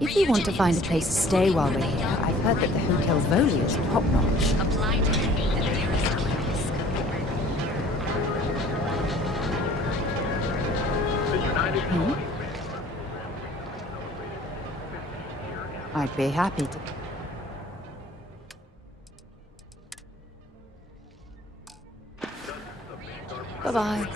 If you want to find a place to stay while we're here, I've heard that the Hotel Voli is top-notch. I'd be happy to. Bye-bye.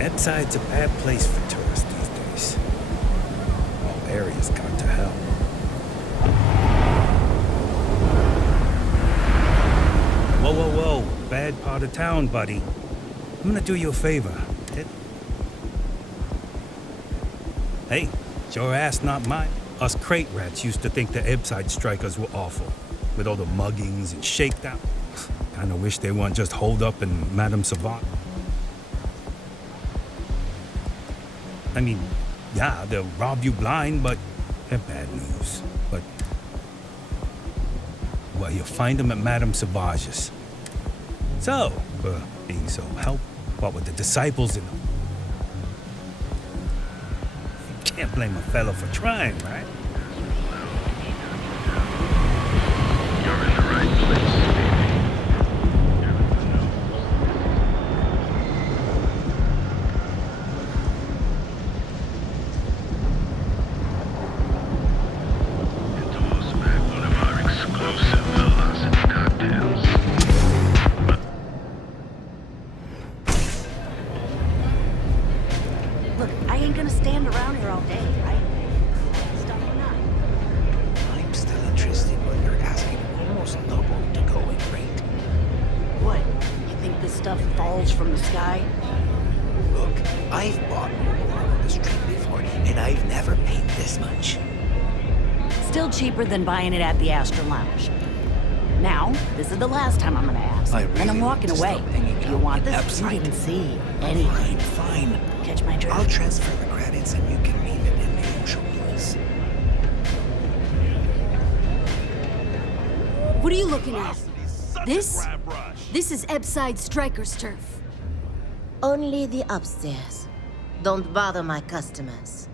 Ebbside's a bad place for tourists these days. All areas gone to hell. Whoa, whoa, whoa. Bad part of town, buddy. I'm gonna do you a favor. Hey, it's your ass, not mine. Us crate rats used to think the Ebbside strikers were awful, with all the muggings and shakedown. Kinda wish they weren't just holed up in Madame Savant. I mean, yeah, they'll rob you blind, but they're bad news. But, well, you'll find them at Madame Sauvage's. So, being so helpful, what with the disciples in them? You can't blame a fellow for trying, right? You're in the right place. From the sky? Look, I've bought more on the street before, and I've never paid this much. Still cheaper than buying it at the Astor Lounge. Now, this is the last time I'm gonna ask. And I'm walking away. Do you want this? You didn't even see anything. Fine. Catch my drift? I'll transfer the credits and you can leave it in the usual place. What are you looking at? This? This is Ebbside Striker's turf. Only the upstairs. Don't bother my customers.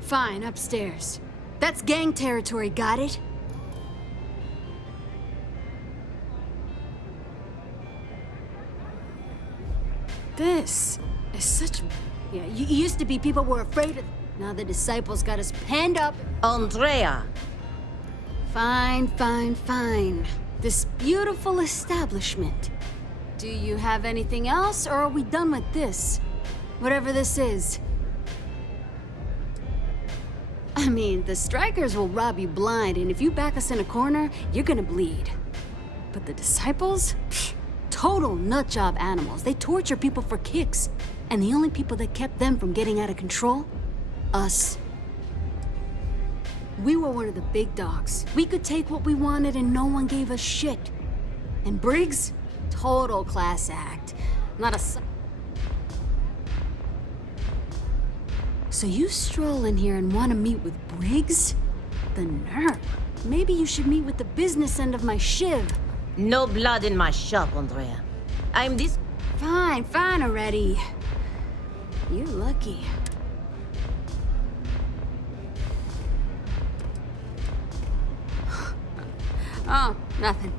Fine, upstairs. That's gang territory, got it? This is such... Yeah, you used to be people were afraid of... Now the disciples got us penned up. Andrea! Fine, fine, fine. This beautiful establishment. Do you have anything else, or are we done with this? Whatever this is. I mean, the strikers will rob you blind, and if you back us in a corner, you're gonna bleed. But the disciples? Pfft, total nutjob animals. They torture people for kicks. And the only people that kept them from getting out of control? Us. We were one of the big dogs. We could take what we wanted and no one gave us shit. And Briggs? Total class act. Not a... So you stroll in here and want to meet with Briggs? The nerve. Maybe you should meet with the business end of my shiv. No blood in my shop, Andrea. I'm this... Fine, fine already. You're lucky. Oh, nothing.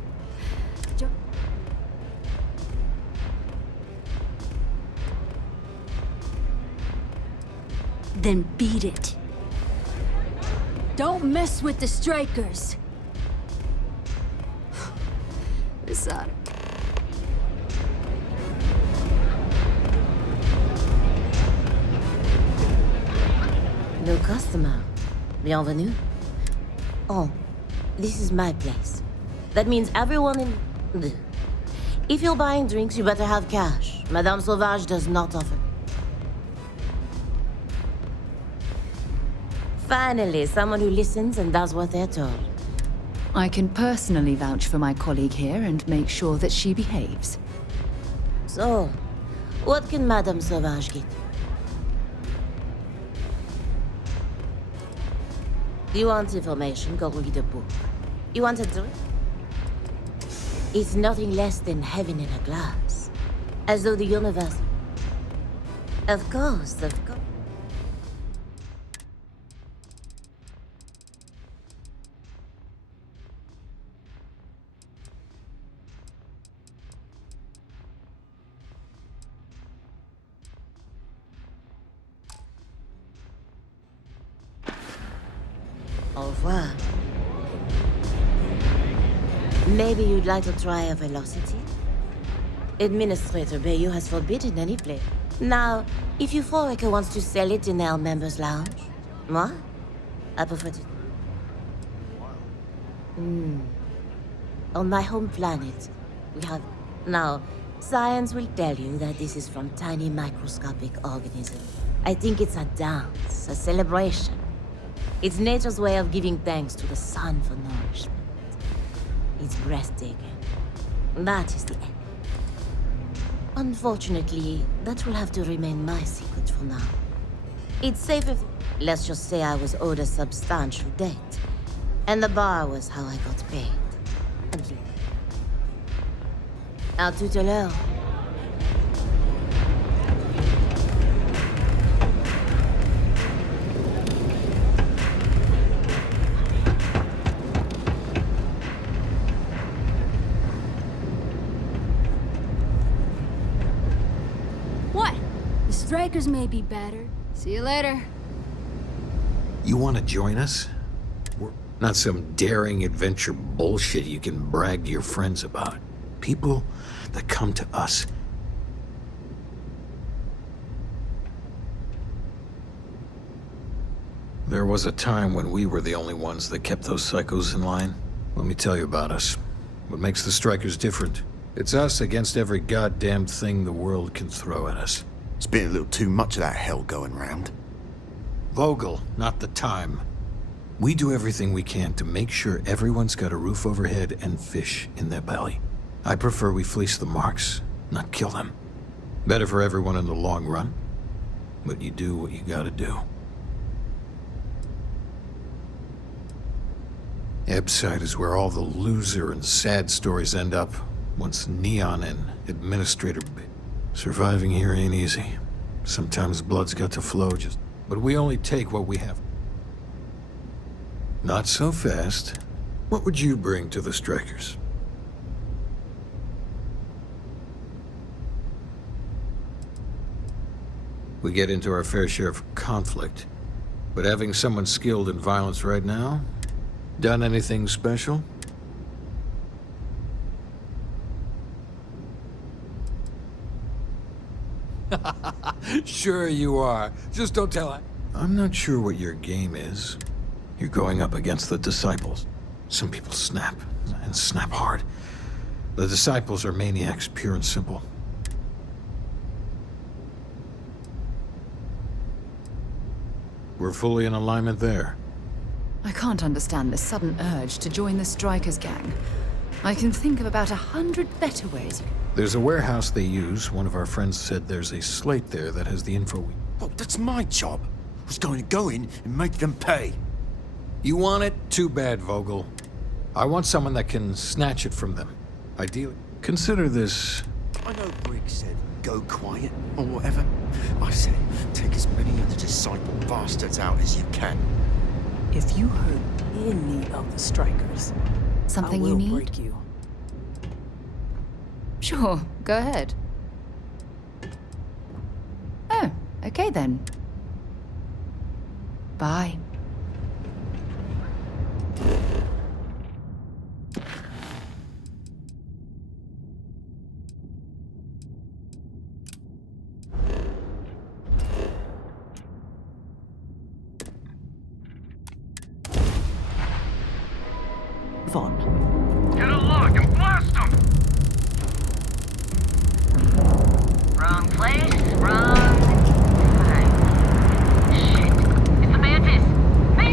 Then beat it. Don't mess with the strikers. This ought to... No customer. Bienvenue. Oh, this is my place. That means everyone in... If you're buying drinks, you better have cash. Madame Sauvage does not offer. Finally, someone who listens and does what they're told. I can personally vouch for my colleague here and make sure that she behaves. So, what can Madame Sauvage get? You want information? Go read a book. You want a drink? It's nothing less than heaven in a glass. As though the universe... Of course, of course. Au revoir. Maybe you'd like to try a velocity? Administrator Bayou has forbidden any play. Now, if Euphorica wants to sell it in our members' lounge, moi, I prefer to... On my home planet, we have... Now, science will tell you that this is from tiny microscopic organisms. I think it's a dance, a celebration. It's nature's way of giving thanks to the sun for nourishment. It's breathtaking. That is the end. Unfortunately, that will have to remain my secret for now. It's safe if... Let's just say I was owed a substantial debt. And the bar was how I got paid. And you. À tout à l'heure. What? The strikers may be better. See you later. You want to join us? We're not some daring adventure bullshit you can brag to your friends about. People that come to us. There was a time when we were the only ones that kept those psychos in line. Let me tell you about us. What makes the strikers different? It's us against every goddamn thing the world can throw at us. It's been a little too much of that hell going round. Vogel, not the time. We do everything we can to make sure everyone's got a roof overhead and fish in their belly. I prefer we fleece the marks, not kill them. Better for everyone in the long run. But you do what you gotta do. Ebside is where all the loser and sad stories end up once Neon and Administrator... Surviving here ain't easy. Sometimes blood's got to flow just... But we only take what we have. Not so fast. What would you bring to the strikers? We get into our fair share of conflict, but having someone skilled in violence right now, done anything special? Sure you are. Just don't tell her. I'm not sure what your game is. You're going up against the Disciples. Some people snap, and snap hard. The Disciples are maniacs, pure and simple. We're fully in alignment there. I can't understand this sudden urge to join the Strikers gang. I can think of about 100 better ways. There's a warehouse they use. One of our friends said there's a slate there that has the info. Oh, that's my job. I was going to go in and make them pay. You want it? Too bad, Vogel. I want someone that can snatch it from them. Ideally. Consider this... I know Briggs said, go quiet, or whatever. I said, take as many of the disciple bastards out as you can. If you hurt any of the strikers, Something I will you need? break you. Sure, go ahead. Oh, okay then. Bye. Vaughn. Get a lock and blast them! Wrong place, wrong time. Shit. It's the Mantis. Hey,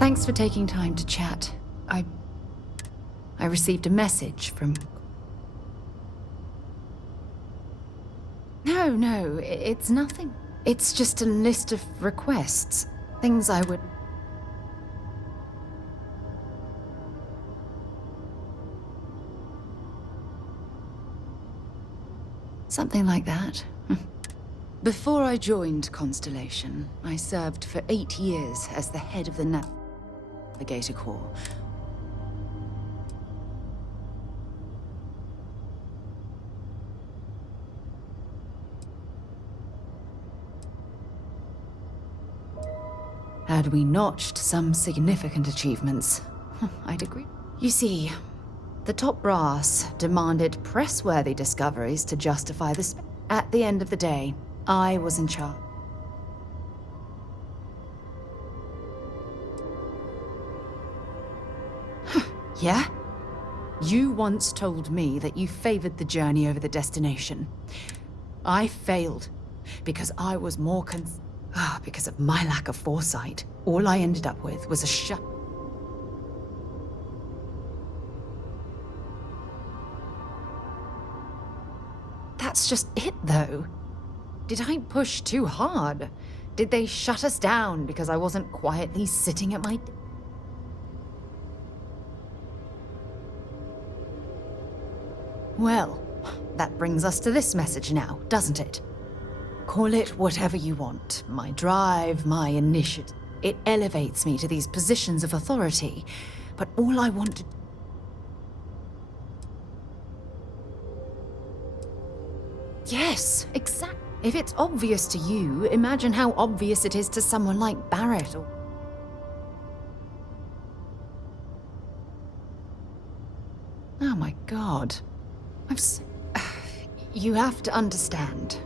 Thanks for taking time to chat. I received a message from... No, it's nothing. It's just a list of requests. Things I would... Something like that. Before I joined Constellation, I served for 8 years as the head of the Navigator Corps. Had we notched some significant achievements, I'd agree. You see, the top brass demanded press-worthy discoveries to justify the At the end of the day, I was in charge. Yeah? You once told me that you favored the journey over the destination. I failed because I was more because of my lack of foresight. All I ended up with was a That's just it, though. Did I push too hard? Did they shut us down because I wasn't quietly sitting at my... Well, that brings us to this message now, doesn't it? Call it whatever you want. My drive, my initiative. It elevates me to these positions of authority. But all I want to... Yes, exactly. If it's obvious to you, imagine how obvious it is to someone like Barrett or... Oh my God. You have to understand.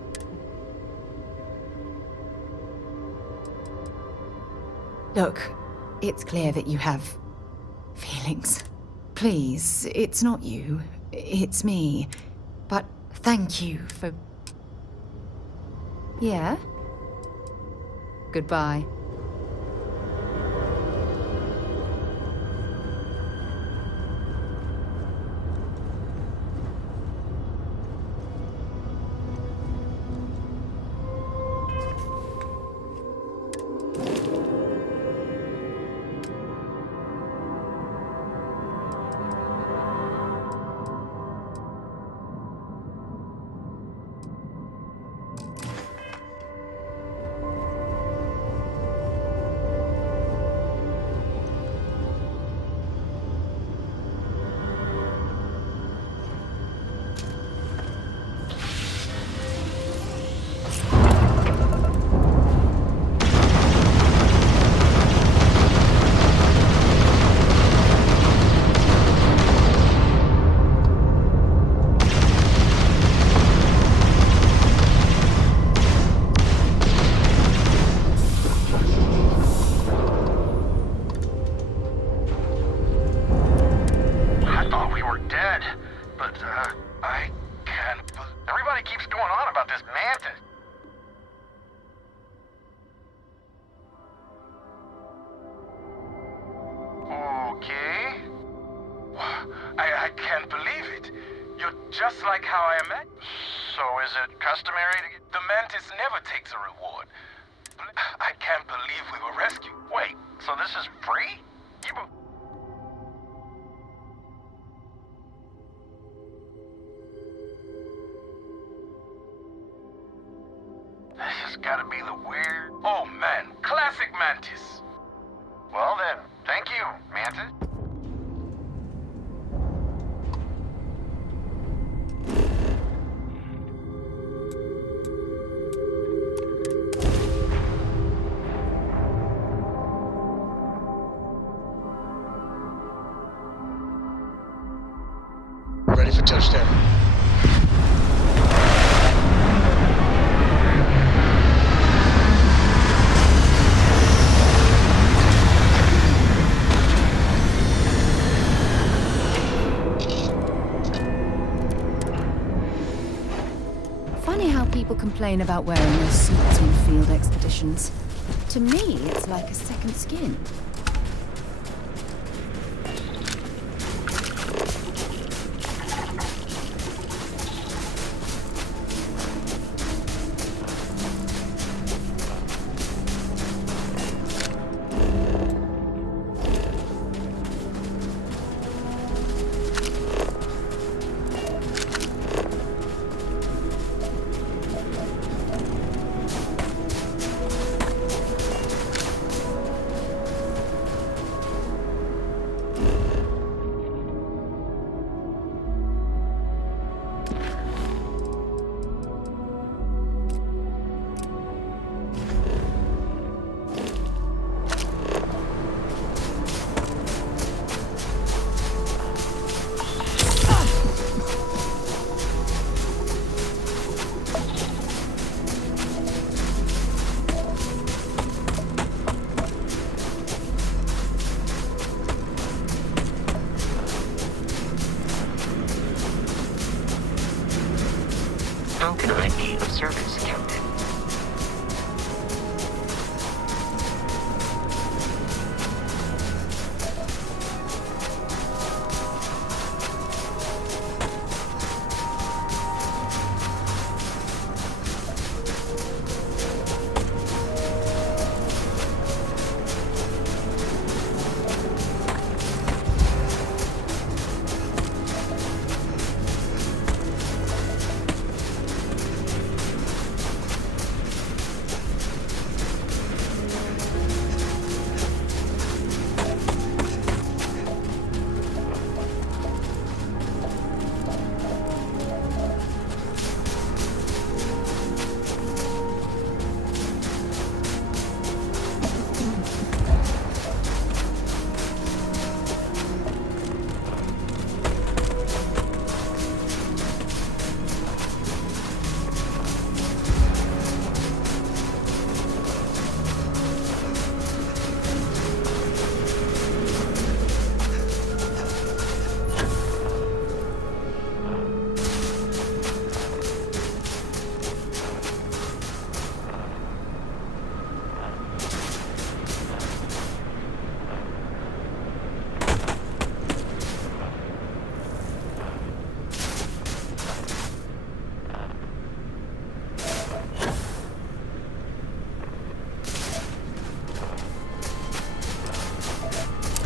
Look, it's clear that you have feelings. Please, it's not you. It's me. But thank you for... Yeah? Goodbye. I can't believe it. You're just like how I imagined. So is it customary to get... The Mantis never takes a reward. I can't believe we were rescued. Wait, so this is free? This has gotta be the weird... Oh man, classic Mantis. Well then, thank you, Mantis. Ready for touchdown. Funny how people complain about wearing those suits on field expeditions. To me, it's like a second skin. Continuity of service, Captain.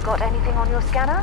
Got anything on your scanner?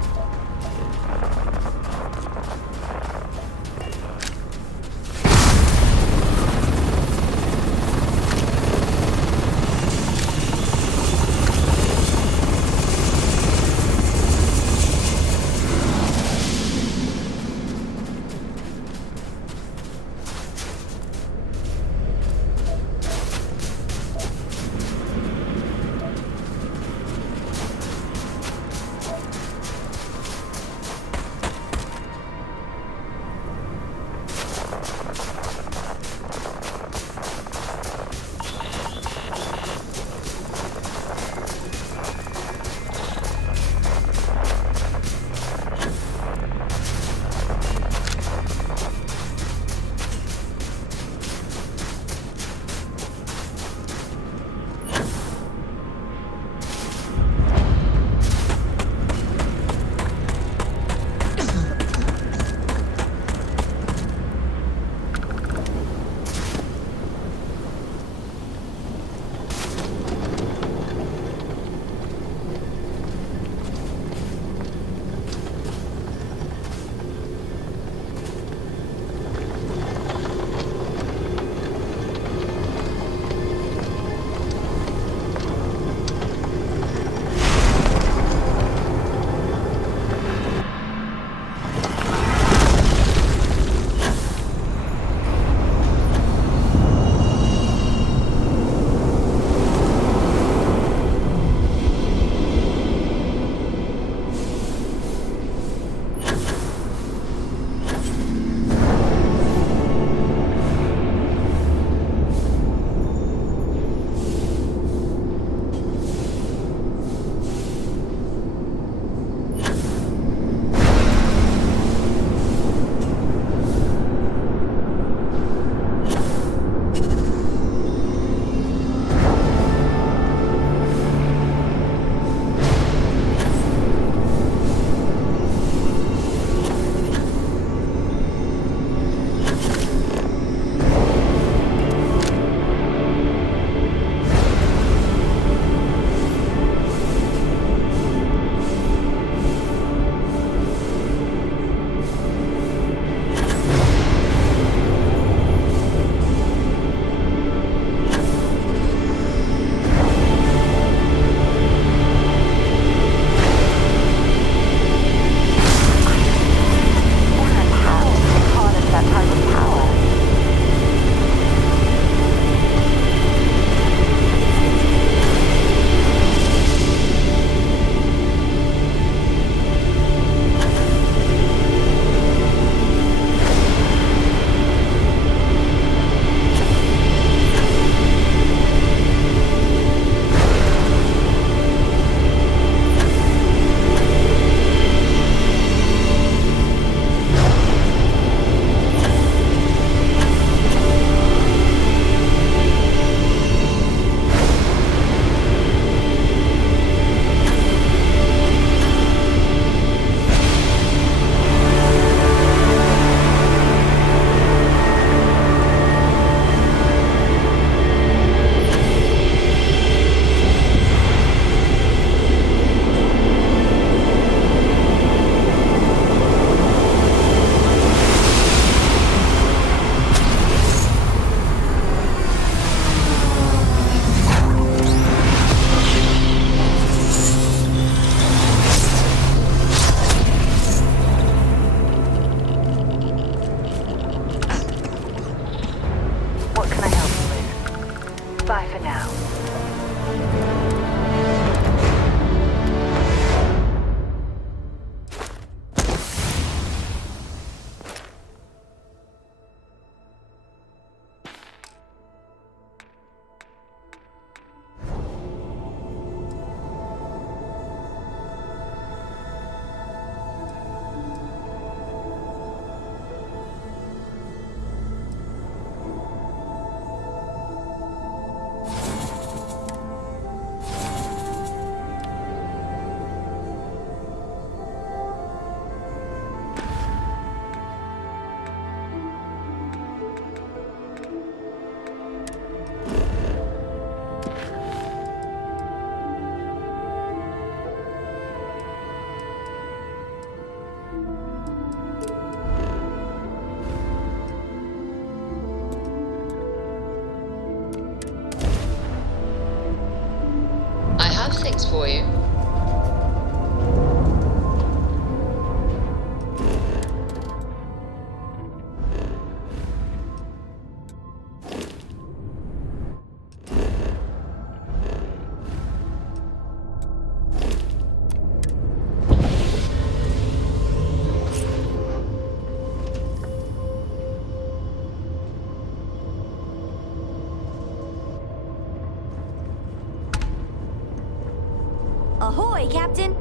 right, Captain?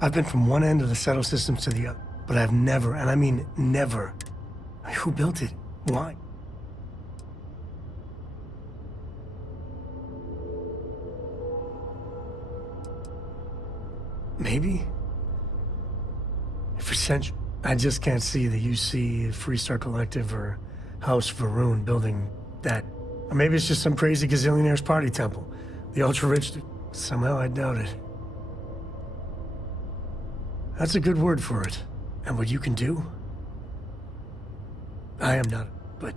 I've been from one end of the settle systems to the other, but I've never, and I mean never. Who built it? Why? Maybe? For centuries, I just can't see the UC, Freestar Collective, or House Varun building that. Or maybe it's just some crazy gazillionaire's party temple. The ultra-rich, somehow I doubt it. That's a good word for it. And what you can do? I am not, but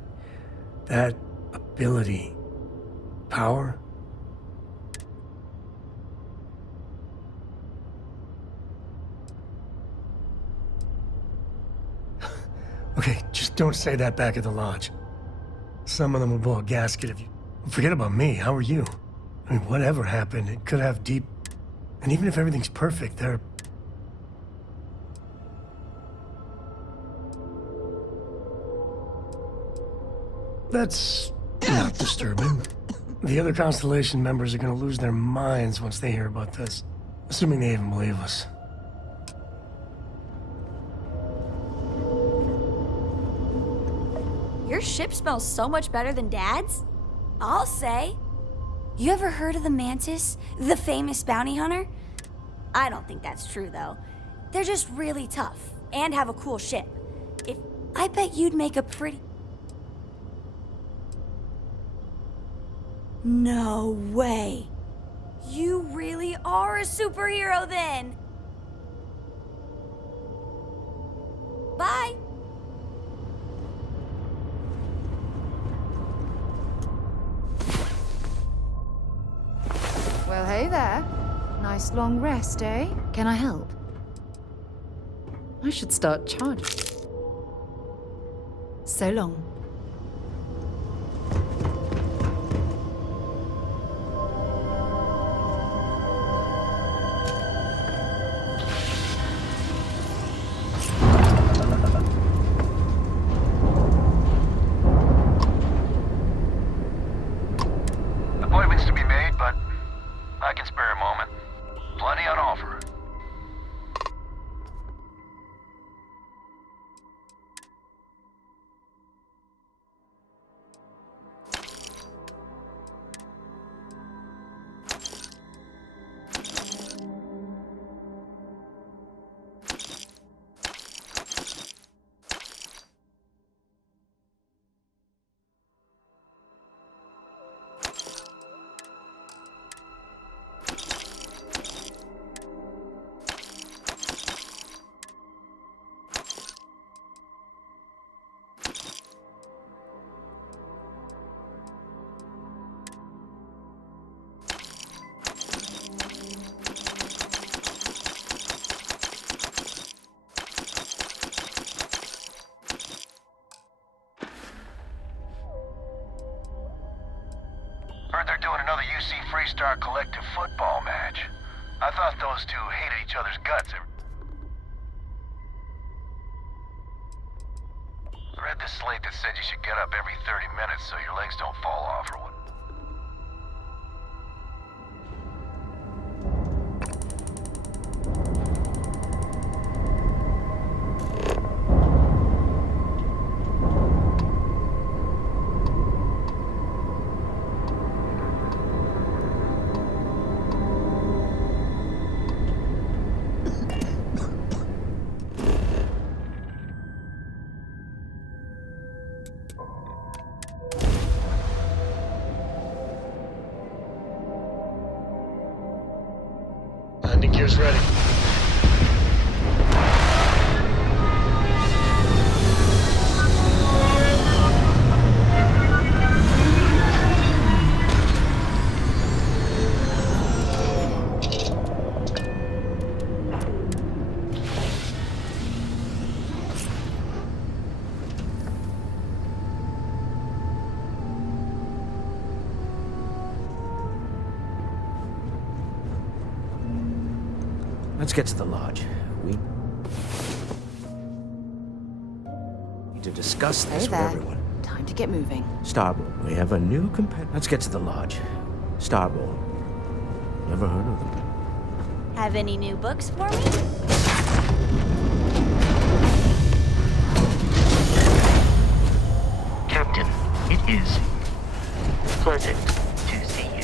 that ability, power. Okay, just don't say that back at the lodge. Some of them will blow a gasket if you... Forget about me, how are you? I mean, whatever happened, it could have deep... And even if everything's perfect, there... That's not disturbing. The other Constellation members are gonna lose their minds once they hear about this. Assuming they even believe us. Your ship smells so much better than Dad's? I'll say. You ever heard of the Mantis? The famous bounty hunter? I don't think that's true, though. They're just really tough and have a cool ship. I bet you'd make a pretty... No way. You really are a superhero then. Bye. Well, hey there. Nice long rest, eh? Can I help? I should start charging. So long. Appointments to be made, but I can spare a moment. Plenty on offer. Heard they're doing another UC Freestar Collective football match. I thought those two hated each other's guts. I read this slate that said you should get up every 30 minutes so your legs don't fall off or what. Landing gear's ready. Let's get to the lodge. We need to discuss this Hey with there. everyone. Time to get moving. Starboard, we have a new competitor. Let's get to the lodge. Starboard. Never heard of them. Have any new books for me? Captain, it is pleasant to see you.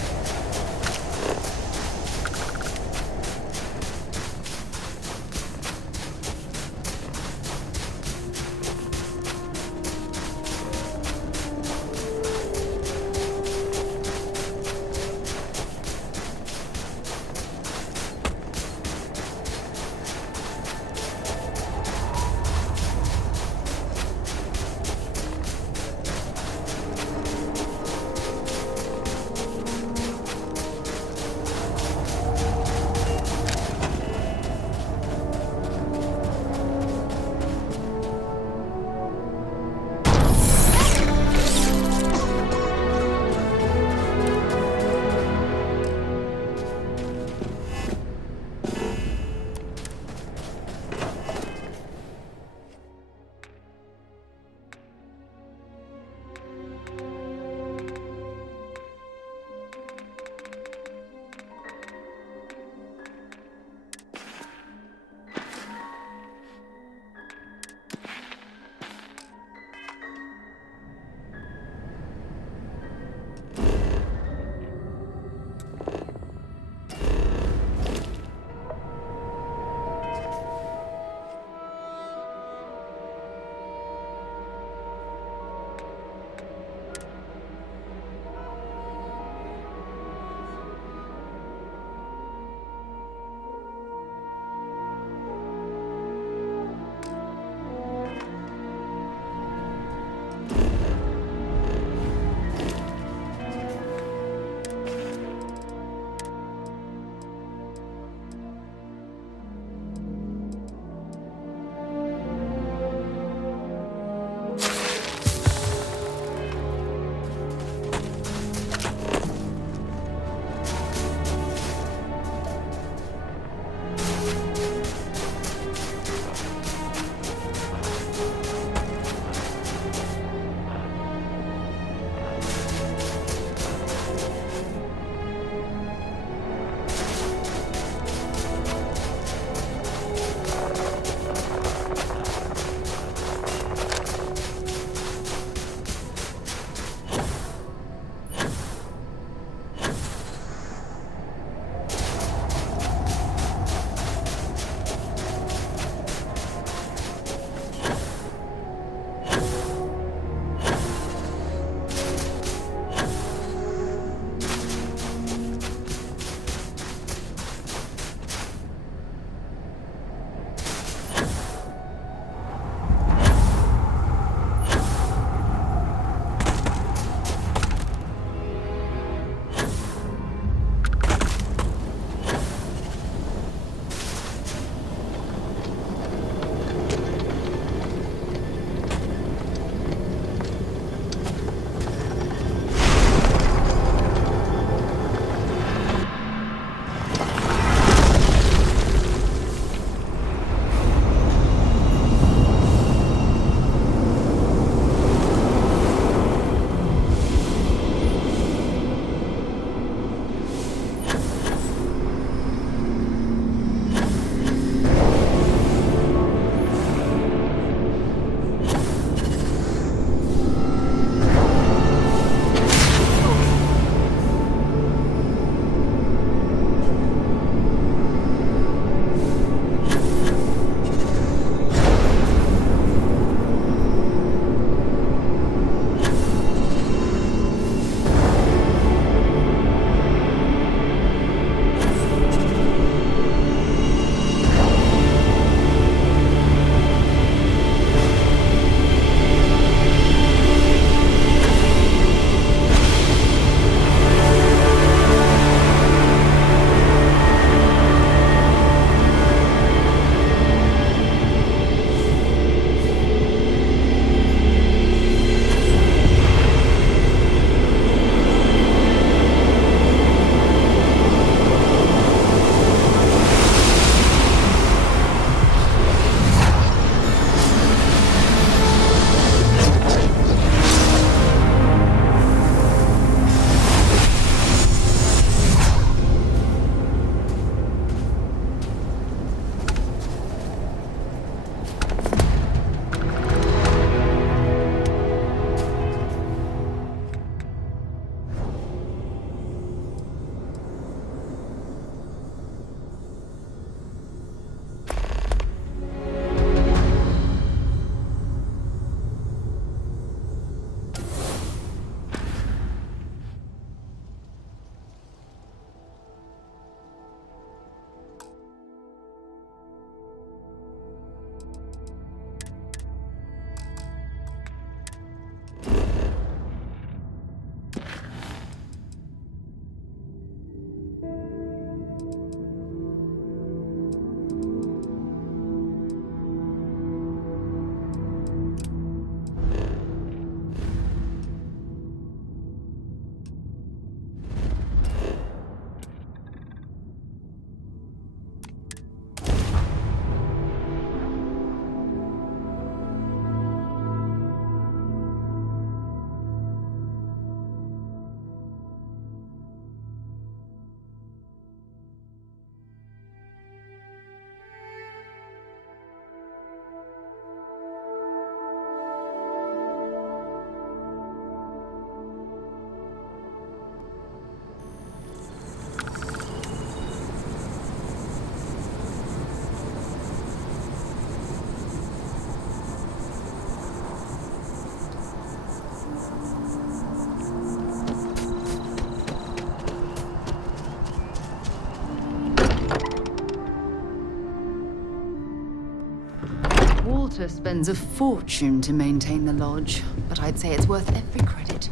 Walter spends a fortune to maintain the lodge, but I'd say it's worth every credit.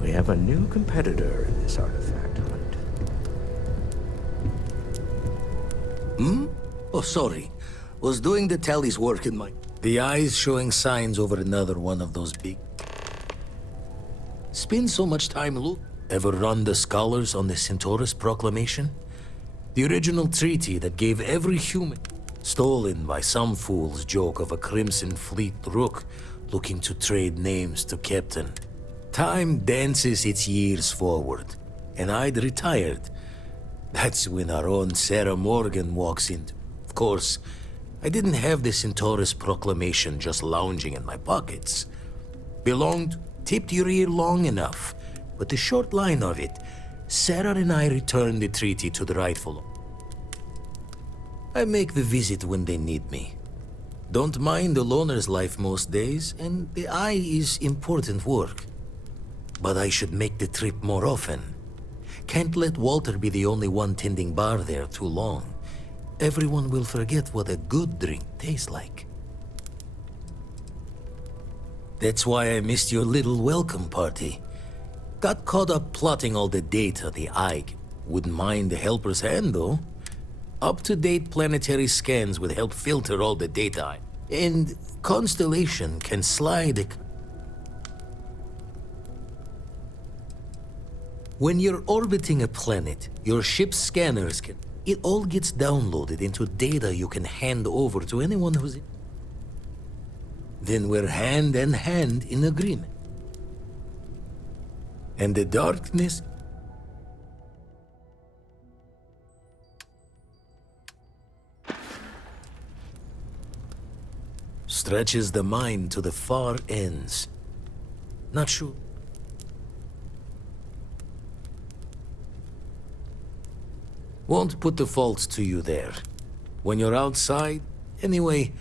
We have a new competitor in this artifact hunt. Oh, sorry. Was doing the tally's work in my... The eye's showing signs over another one of those big... Spend so much time look. Ever run the scholars on the Centaurus Proclamation? The original treaty that gave every human... Stolen by some fool's joke of a Crimson Fleet rook looking to trade names to Captain. Time dances its years forward, and I'd retired. That's when our own Sarah Morgan walks in. Of course, I didn't have the Centaurus Proclamation just lounging in my pockets. Belonged, tipped your ear long enough, but the short line of it, Sarah and I returned the treaty to the rightful. I make the visit when they need me. Don't mind the loner's life most days, and the eye is important work. But I should make the trip more often. Can't let Walter be the only one tending bar there too long. Everyone will forget what a good drink tastes like. That's why I missed your little welcome party. Got caught up plotting all the data the Eye. Wouldn't mind the helper's hand, though. Up-to-date planetary scans would help filter all the data. And Constellation can slide... When you're orbiting a planet, your ship's scanners can... It all gets downloaded into data you can hand over to anyone who's... Then we're hand in hand in agreement. And the darkness... stretches the mind to the far ends. Not sure. Won't put the fault to you there. When you're outside, anyway,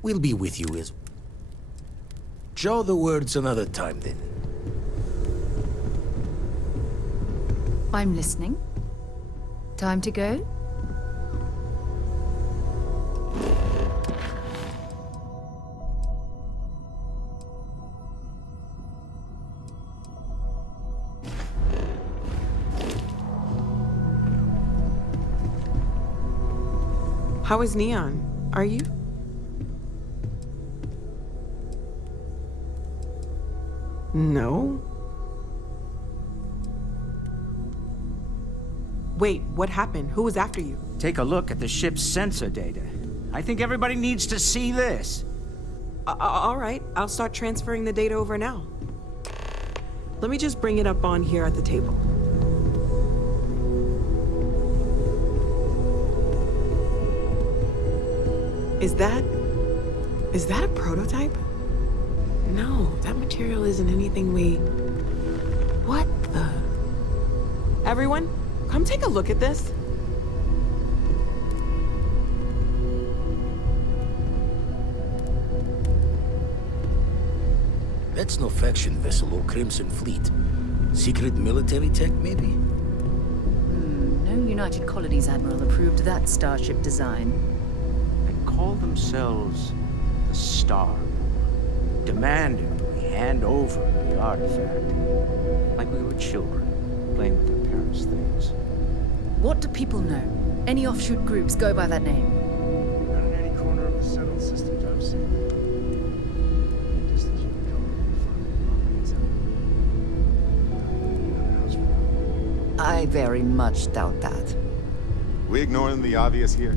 we'll be with you as... Jaw the words another time, then. I'm listening. Time to go? How is Neon? Are you? No. Wait, what happened? Who was after you? Take a look at the ship's sensor data. I think everybody needs to see this. All right, I'll start transferring the data over now. Let me just bring it up on here at the table. Is that a prototype? No, that material isn't anything we... What the... Everyone, come take a look at this. That's no faction vessel or Crimson Fleet. Secret military tech, maybe? No United Colonies Admiral approved that starship design. Call themselves the Star. Demanded we hand over the artifact. Like we were children, playing with their parents' things. What do people know? Any offshoot groups go by that name? Not in any corner of the settled systems I've seen. Just as you can come I very much doubt that. We ignoring the obvious here?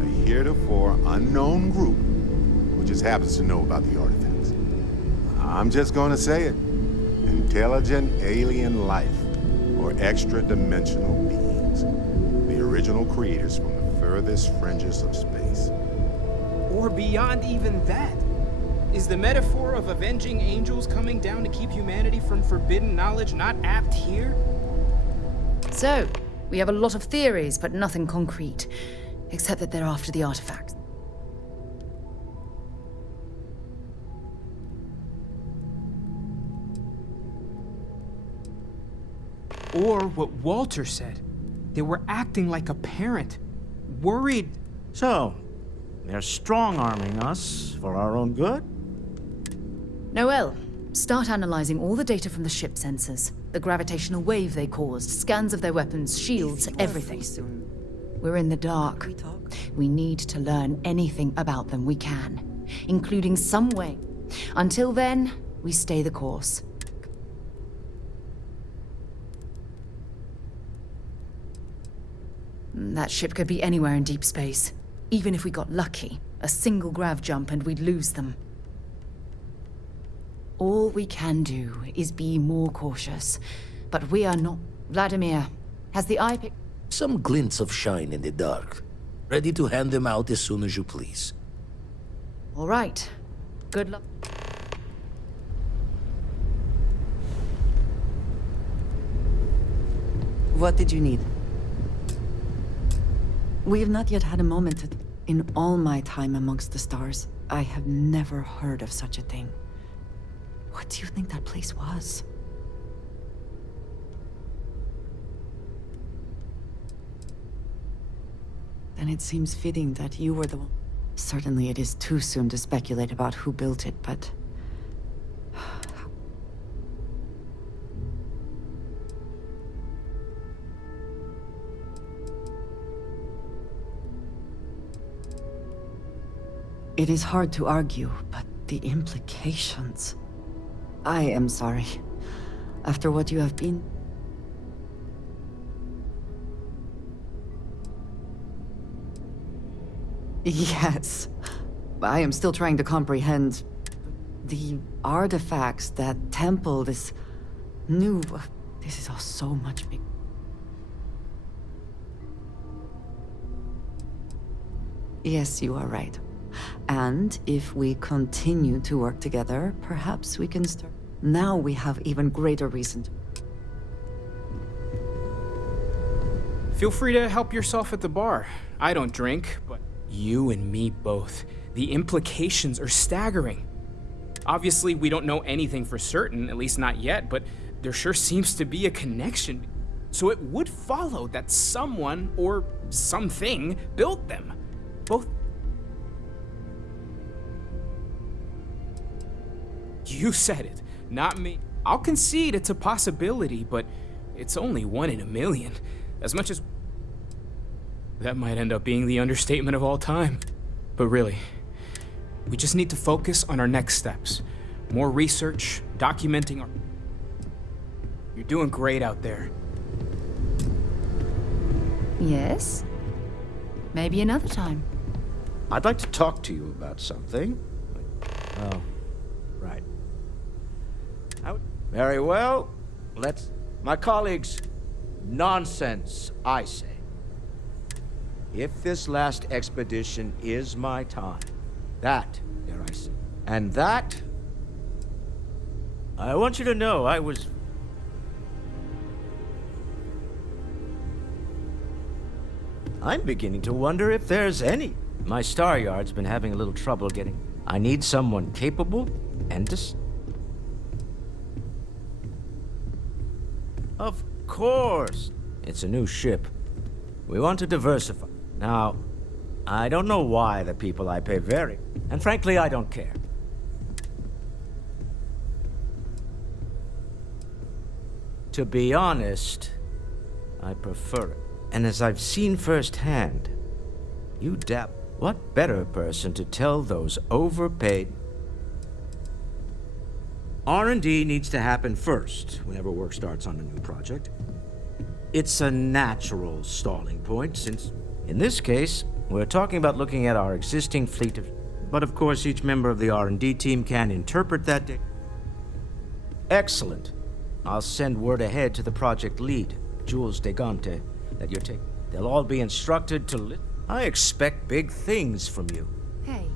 A heretofore unknown group who just happens to know about the artifacts. I'm just gonna say it. Intelligent alien life, or extra-dimensional beings. The original creators from the furthest fringes of space. Or beyond even that. Is the metaphor of avenging angels coming down to keep humanity from forbidden knowledge not apt here? So, we have a lot of theories, but nothing concrete. Except that they're after the artifacts. Or what Walter said. They were acting like a parent. Worried. So, they're strong-arming us for our own good? Noel, start analyzing all the data from the ship sensors. The gravitational wave they caused, scans of their weapons, shields, everything. We're in the dark. We need to learn anything about them we can, including some way. Until then, we stay the course. That ship could be anywhere in deep space. Even if we got lucky, a single grav jump and we'd lose them. All we can do is be more cautious. But we are not... Vladimir, has the eye pick... Some glints of shine in the dark. Ready to hand them out as soon as you please. All right. Good luck. What did you need? We have not yet had a moment in all my time amongst the stars. I have never heard of such a thing. What do you think that place was? Then it seems fitting that you were the one. Certainly it is too soon to speculate about who built it, but... It is hard to argue, but the implications... I am sorry. After what you have been... Yes. I am still trying to comprehend... the artifacts, that temple, this... new... This is all so much big... Yes, you are right. And if we continue to work together, perhaps we can start... Now we have even greater reason to... Feel free to help yourself at the bar. I don't drink, but you and me both. The implications are staggering. Obviously, we don't know anything for certain, at least not yet, but there sure seems to be a connection. So it would follow that someone, or something, built them. Both... You said it, not me. I'll concede it's a possibility, but it's only 1 in a million. As much as... That might end up being the understatement of all time. But really, we just need to focus on our next steps. More research, documenting our... You're doing great out there. Yes? Maybe another time. I'd like to talk to you about something. Oh, right. Very well. Let's... My colleagues, nonsense, I say. If this last expedition is my time, that, dare I say, and that... I want you to know I was... I'm beginning to wonder if there's any. My star yard's been having a little trouble getting... I need someone capable and Of course. It's a new ship. We want to diversify. Now, I don't know why the people I pay vary. And frankly, I don't care. To be honest, I prefer it. And as I've seen firsthand, you what better person to tell those overpaid... R&D needs to happen first whenever work starts on a new project. It's a natural stalling point since, in this case, we're talking about looking at our existing fleet of... But of course, each member of the R&D team can interpret that data. Excellent. I'll send word ahead to the project lead, Jules Degante, that you're taking. They'll all be instructed to I expect big things from you. Hey.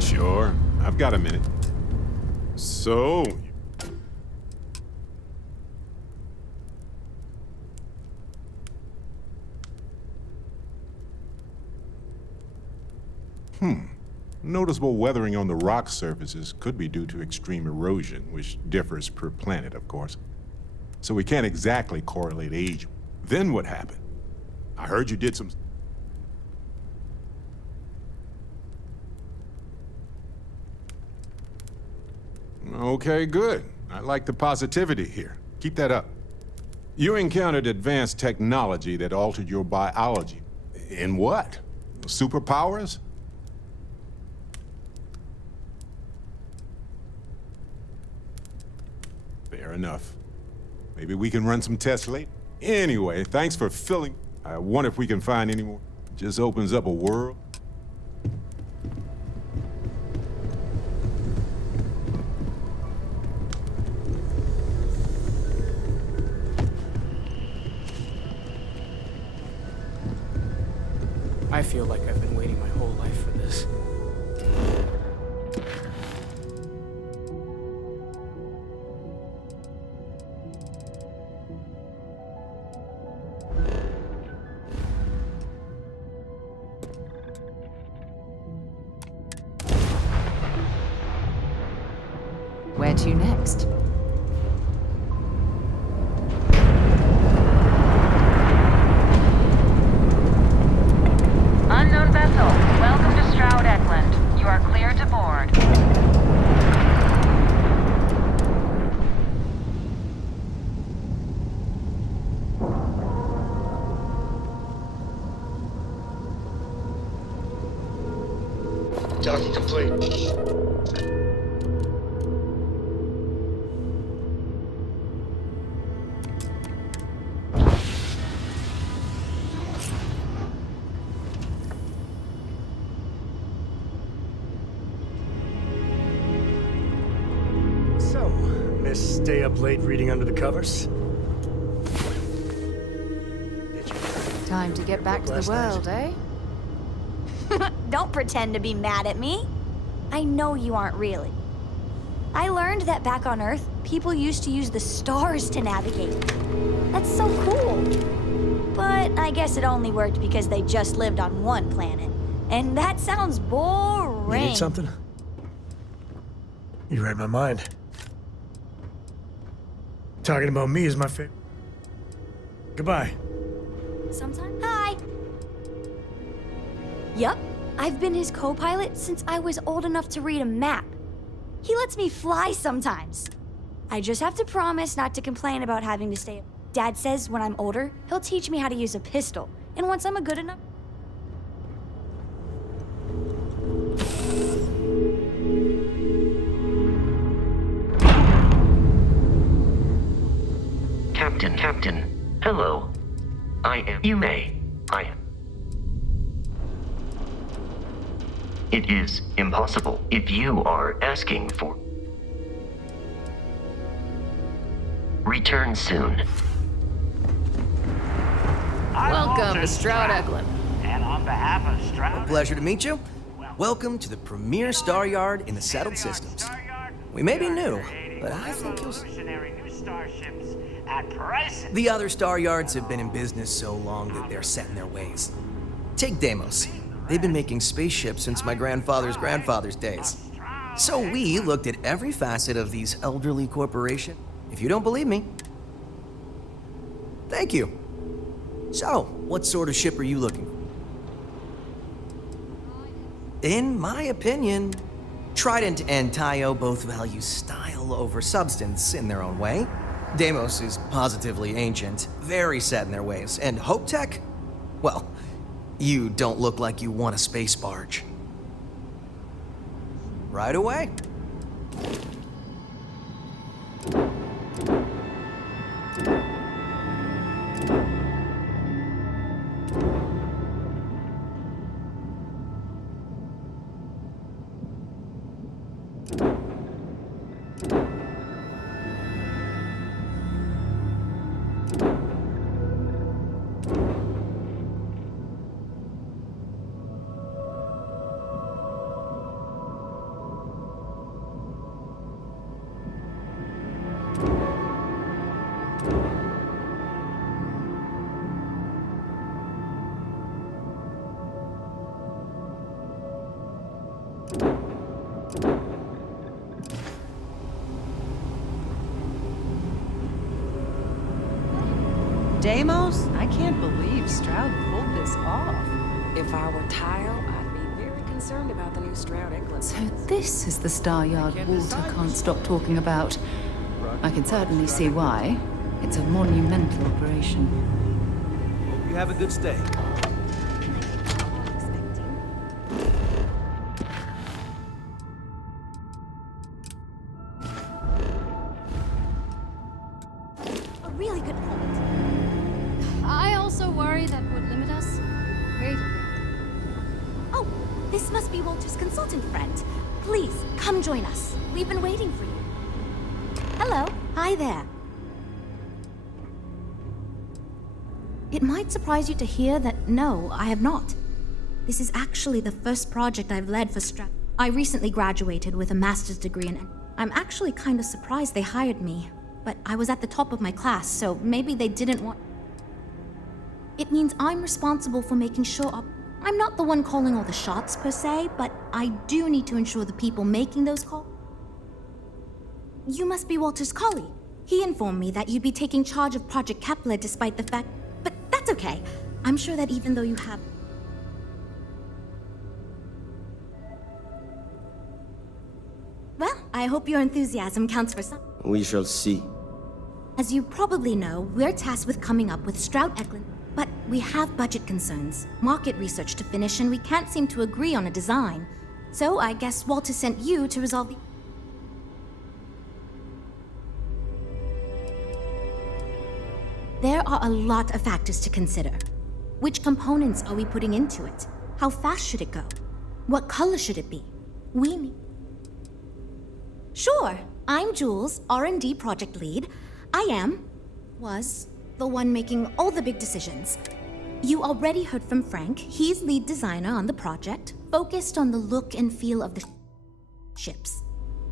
Sure, I've got a minute. So... Noticeable weathering on the rock surfaces could be due to extreme erosion, which differs per planet, of course. So we can't exactly correlate age. Then what happened? I heard you did some... Okay, good. I like the positivity here. Keep that up. You encountered advanced technology that altered your biology. In what? Superpowers? Fair enough. Maybe we can run some tests later. Anyway, thanks for filling. I wonder if we can find any more. Just opens up a world. I feel like I've been waiting my whole life for this. Where to next? Unknown vessel, welcome to Stroud Eklund. You are cleared to board. Docking complete. Stay up late reading under the covers? Time to get back to the world, eh? Don't pretend to be mad at me. I know you aren't really. I learned that back on Earth, people used to use the stars to navigate. That's so cool. But I guess it only worked because they just lived on one planet. And that sounds boring. You need something? You read my mind. Talking about me is my favorite. Goodbye. Sometimes. Hi. Yup, I've been his co-pilot since I was old enough to read a map. He lets me fly sometimes. I just have to promise not to complain about having to stay up. Dad says when I'm older, he'll teach me how to use a pistol. And once I'm a good enough... Captain, hello. I am... I am. It is impossible if you are asking for... Return soon. Welcome to Stroud Eklund. And on behalf of Stroud... A pleasure to meet you. Welcome to the premier star yard in the settled systems. We may be new, but I think you'll... The other star yards have been in business so long that they're set in their ways. Take Deimos. They've been making spaceships since my grandfather's grandfather's days. So we looked at every facet of these elderly corporations. If you don't believe me, thank you. So, what sort of ship are you looking for? In my opinion, Trident and Taio both value style over substance in their own way. Deimos is positively ancient, very set in their ways, and Hope Tech? Well, you don't look like you want a space barge. Right away. Deimos, I can't believe Stroud pulled this off. If I were Tile, I'd be very concerned about the new Stroud Eglin. So this is the Star Yard Walter can't stop talking about. I can certainly see why. It's a monumental operation. Hope you have a good stay. A really good point. I also worry that would limit us greatly. Oh, this must be Walter's consultant friend. Please, come join us. We've been waiting for you. Hello. Hi there. It might surprise you to hear that no, I have not. This is actually the first project I've led for Stroud. I recently graduated with a master's degree in... I'm actually kind of surprised they hired me. But I was at the top of my class, so maybe they didn't want... It means I'm responsible for making sure... I'm not the one calling all the shots, per se, but I do need to ensure the people making those calls... You must be Walter's colleague. He informed me that you'd be taking charge of Project Kepler despite the fact... But that's okay. I'm sure that even though you have... Well, I hope your enthusiasm counts for something. We shall see. As you probably know, we're tasked with coming up with Stroud Eglin, but we have budget concerns, market research to finish, and we can't seem to agree on a design. So I guess Walter sent you to resolve the... There are a lot of factors to consider. Which components are we putting into it? How fast should it go? What color should it be? We need... Sure, I'm Jules, R&D project lead. was the one making all the big decisions. You already heard from Frank. He's lead designer on the project, focused on the look and feel of the ships.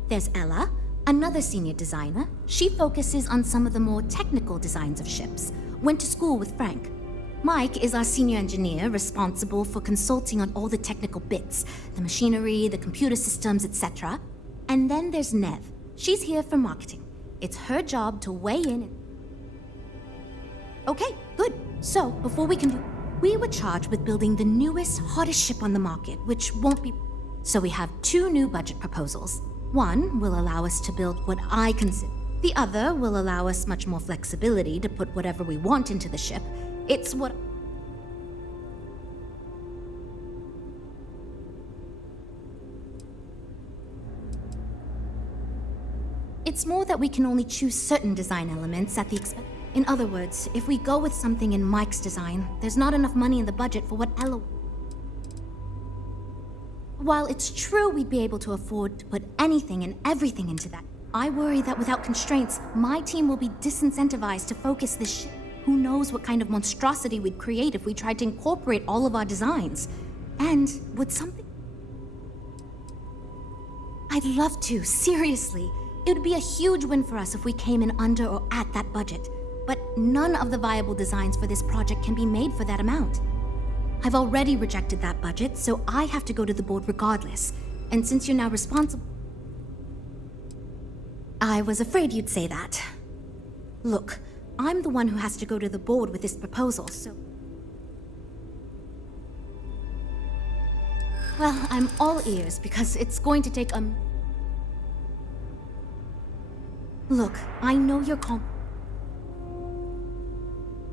There's Ella, another senior designer. She focuses on some of the more technical designs of ships. Went to school with Frank. Mike is our senior engineer, responsible for consulting on all the technical bits, the machinery, the computer systems, etc. And then there's Nev. She's here for marketing. It's her job to weigh in. Okay, good. So, before we can do... We were charged with building the newest, hottest ship on the market, which won't be... So we have 2 new budget proposals. One will allow us to build what I consider. The other will allow us much more flexibility to put whatever we want into the ship. It's what... It's more that we can only choose certain design elements at the expense. In other words, if we go with something in Mike's design, there's not enough money in the budget for what Ella... While it's true we'd be able to afford to put anything and everything into that, I worry that without constraints, my team will be disincentivized to focus this ship. Who knows what kind of monstrosity we'd create if we tried to incorporate all of our designs. And would something... I'd love to, seriously. It would be a huge win for us if we came in under or at that budget. But none of the viable designs for this project can be made for that amount. I've already rejected that budget, so I have to go to the board regardless. And since you're now responsible... I was afraid you'd say that. Look, I'm the one who has to go to the board with this proposal, so... Well, I'm all ears because it's going to take Look, I know you're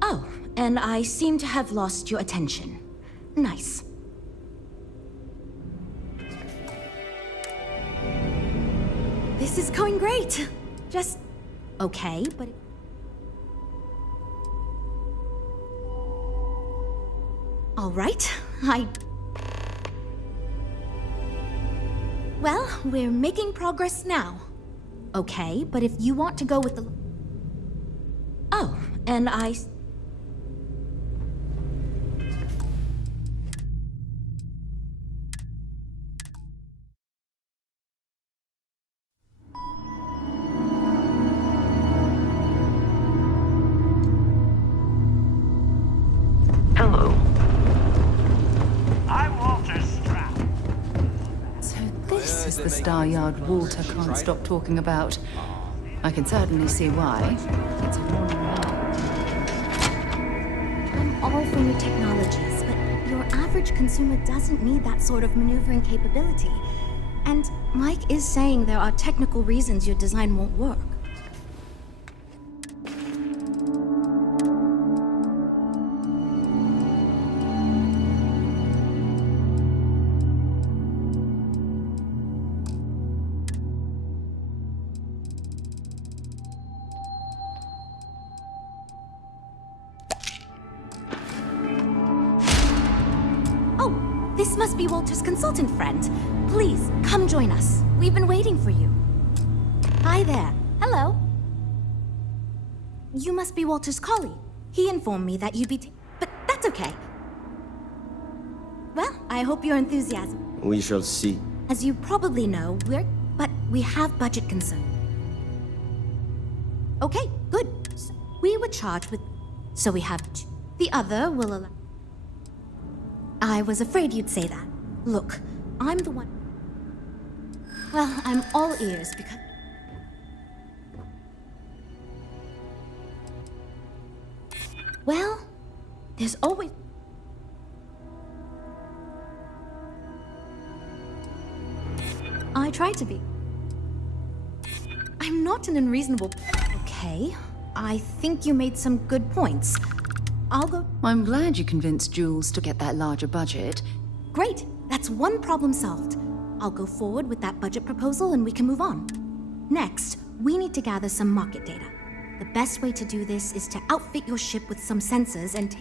Oh, and I seem to have lost your attention. Nice. This is going great. Just okay, but... All right, Well, we're making progress now. Okay, but if you want to go with the... Oh, and Hello. I'm Walter Stroud. So this is the Star Yard Walter can't stop talking about. I can certainly see why. It's a monumental. wonderful new technologies, but your average consumer doesn't need that sort of maneuvering capability. And Mike is saying there are technical reasons your design won't work. This must be Walter's consultant friend. Please, come join us. We've been waiting for you. Hi there. Hello. You must be Walter's colleague. He informed me that you'd be but that's okay. Well, I hope your enthusiasm. We shall see. As you probably know, but we have budget concerns. Okay, good. So we were charged with, so we have two. The other will allow. I was afraid you'd say that. Look, I'm the one. Well, I'm all ears because. Well, there's always. I try to be. I'm not an unreasonable. Okay, I think you made some good points. I'll go. I'm glad you convinced Jules to get that larger budget. Great, that's one problem solved. I'll go forward with that budget proposal and we can move on. Next, we need to gather some market data. The best way to do this is to outfit your ship with some sensors and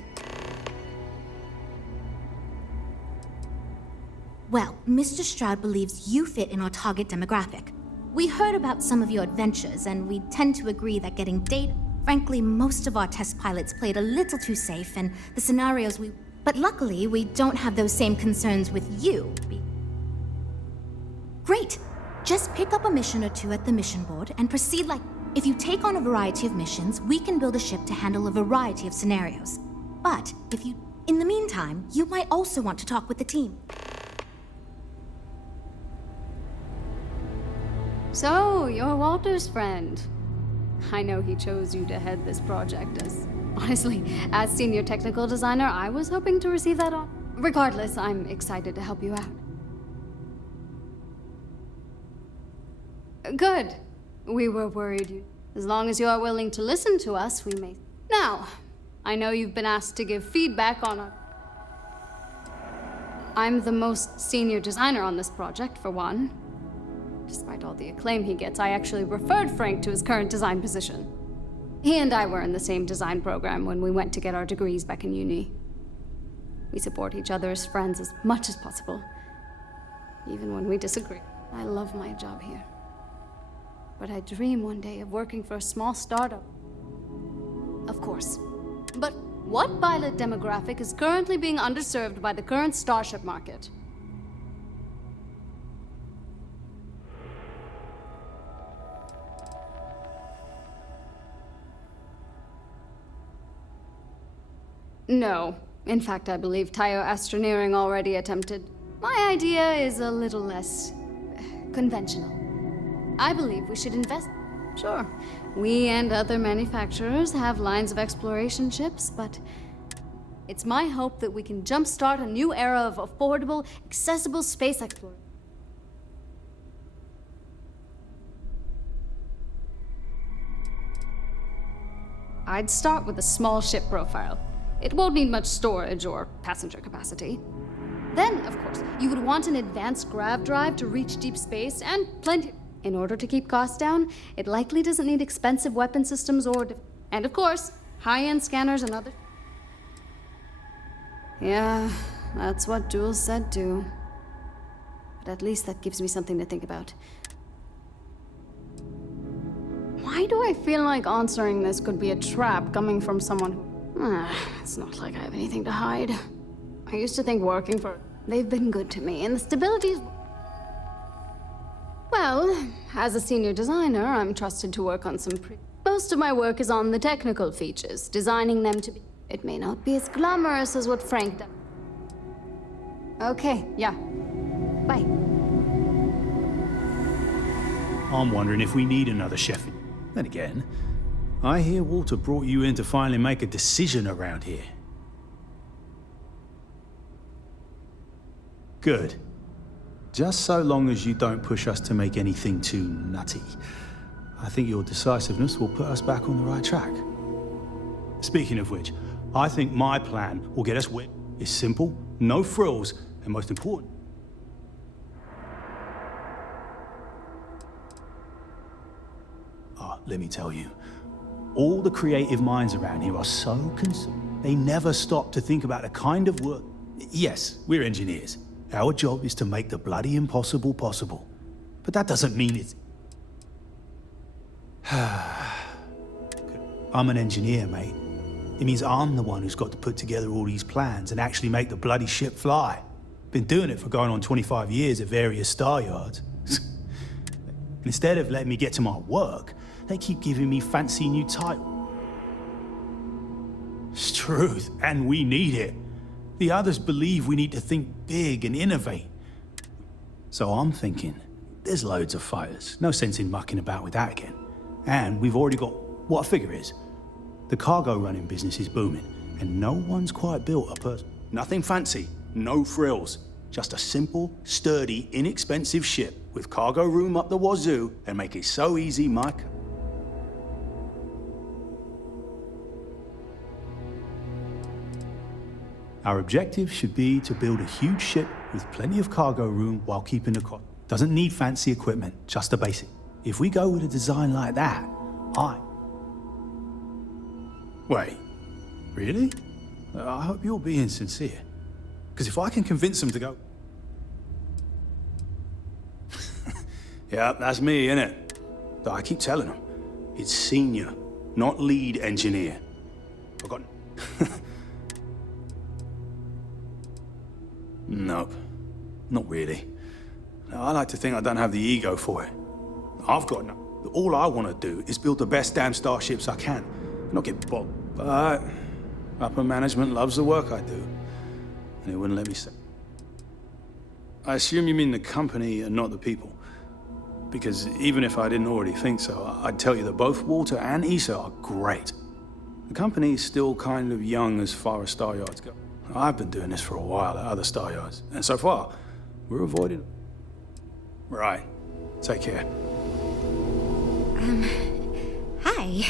Well, Mr. Stroud believes you fit in our target demographic. We heard about some of your adventures, and we tend to agree that getting data. Frankly, most of our test pilots played a little too safe, and the scenarios we. But luckily, we don't have those same concerns with you. Great! Just pick up a mission or two at the mission board and proceed like. If you take on a variety of missions, we can build a ship to handle a variety of scenarios. But if you. In the meantime, you might also want to talk with the team. So, you're Walter's friend. I know he chose you to head this project as... Honestly, as senior technical designer, I was hoping to receive that on. Regardless, I'm excited to help you out. Good. We were worried you... As long as you are willing to listen to us, we may... Now, I know you've been asked to give feedback on a... I'm the most senior designer on this project, for one. Despite all the acclaim he gets, I actually referred Frank to his current design position. He and I were in the same design program when we went to get our degrees back in uni. We support each other as friends as much as possible, even when we disagree. I love my job here. But I dream one day of working for a small startup. Of course. But what pilot demographic is currently being underserved by the current starship market? No. In fact, I believe Tayo Astroneering already attempted. My idea is a little less conventional. I believe we should invest. Sure, we and other manufacturers have lines of exploration ships, but it's my hope that we can jumpstart a new era of affordable, accessible space exploration. I'd start with a small ship profile. It won't need much storage or passenger capacity. Then, of course, you would want an advanced grav drive to reach deep space and plenty. In order to keep costs down, it likely doesn't need expensive weapon systems and of course, high-end scanners and other. Yeah, that's what Jules said too. But at least that gives me something to think about. Why do I feel like answering this could be a trap coming from someone who... It's not like I have anything to hide. I used to think working for... They've been good to me, and the stability is... Well, as a senior designer, I'm trusted to work on some Most of my work is on the technical features, designing them to be... It may not be as glamorous as what Frank does. Okay, yeah. Bye. I'm wondering if we need another chef. Then again, I hear Walter brought you in to finally make a decision around here. Good. Just so long as you don't push us to make anything too nutty. I think your decisiveness will put us back on the right track. Speaking of which, I think my plan will get us where it's simple, no frills, and most important. Let me tell you, all the creative minds around here are so consumed. They never stop to think about the kind of work. Yes, we're engineers. Our job is to make the bloody impossible possible. But that doesn't mean it's... I'm an engineer, mate. It means I'm the one who's got to put together all these plans and actually make the bloody ship fly. Been doing it for going on 25 years at various star yards. Instead of letting me get to my work, they keep giving me fancy new titles. It's truth, and we need it. The others believe we need to think big and innovate. So I'm thinking, there's loads of fighters. No sense in mucking about with that again. And we've already got what a figure is. The cargo running business is booming, and no one's quite built a person. Nothing fancy, no frills. Just a simple, sturdy, inexpensive ship with cargo room up the wazoo and make it so easy, Mike. Our objective should be to build a huge ship with plenty of cargo room while keeping the cost. Doesn't need fancy equipment, just the basic. If we go with a design like that, Wait, really? I hope you're being sincere. Because if I can convince them to go... Yeah, that's me, innit? But I keep telling them, it's senior, not lead engineer. I've got... Nope, not really. I like to think I don't have the ego for it. I've got no... All I want to do is build the best damn starships I can, not get bogged. But upper management loves the work I do, and they wouldn't let me say. I assume you mean the company and not the people. Because even if I didn't already think so, I'd tell you that both Walter and Issa are great. The company's still kind of young as far as star yards go. I've been doing this for a while at other star yards, and so far, we're avoiding... Right. Take care. Hi.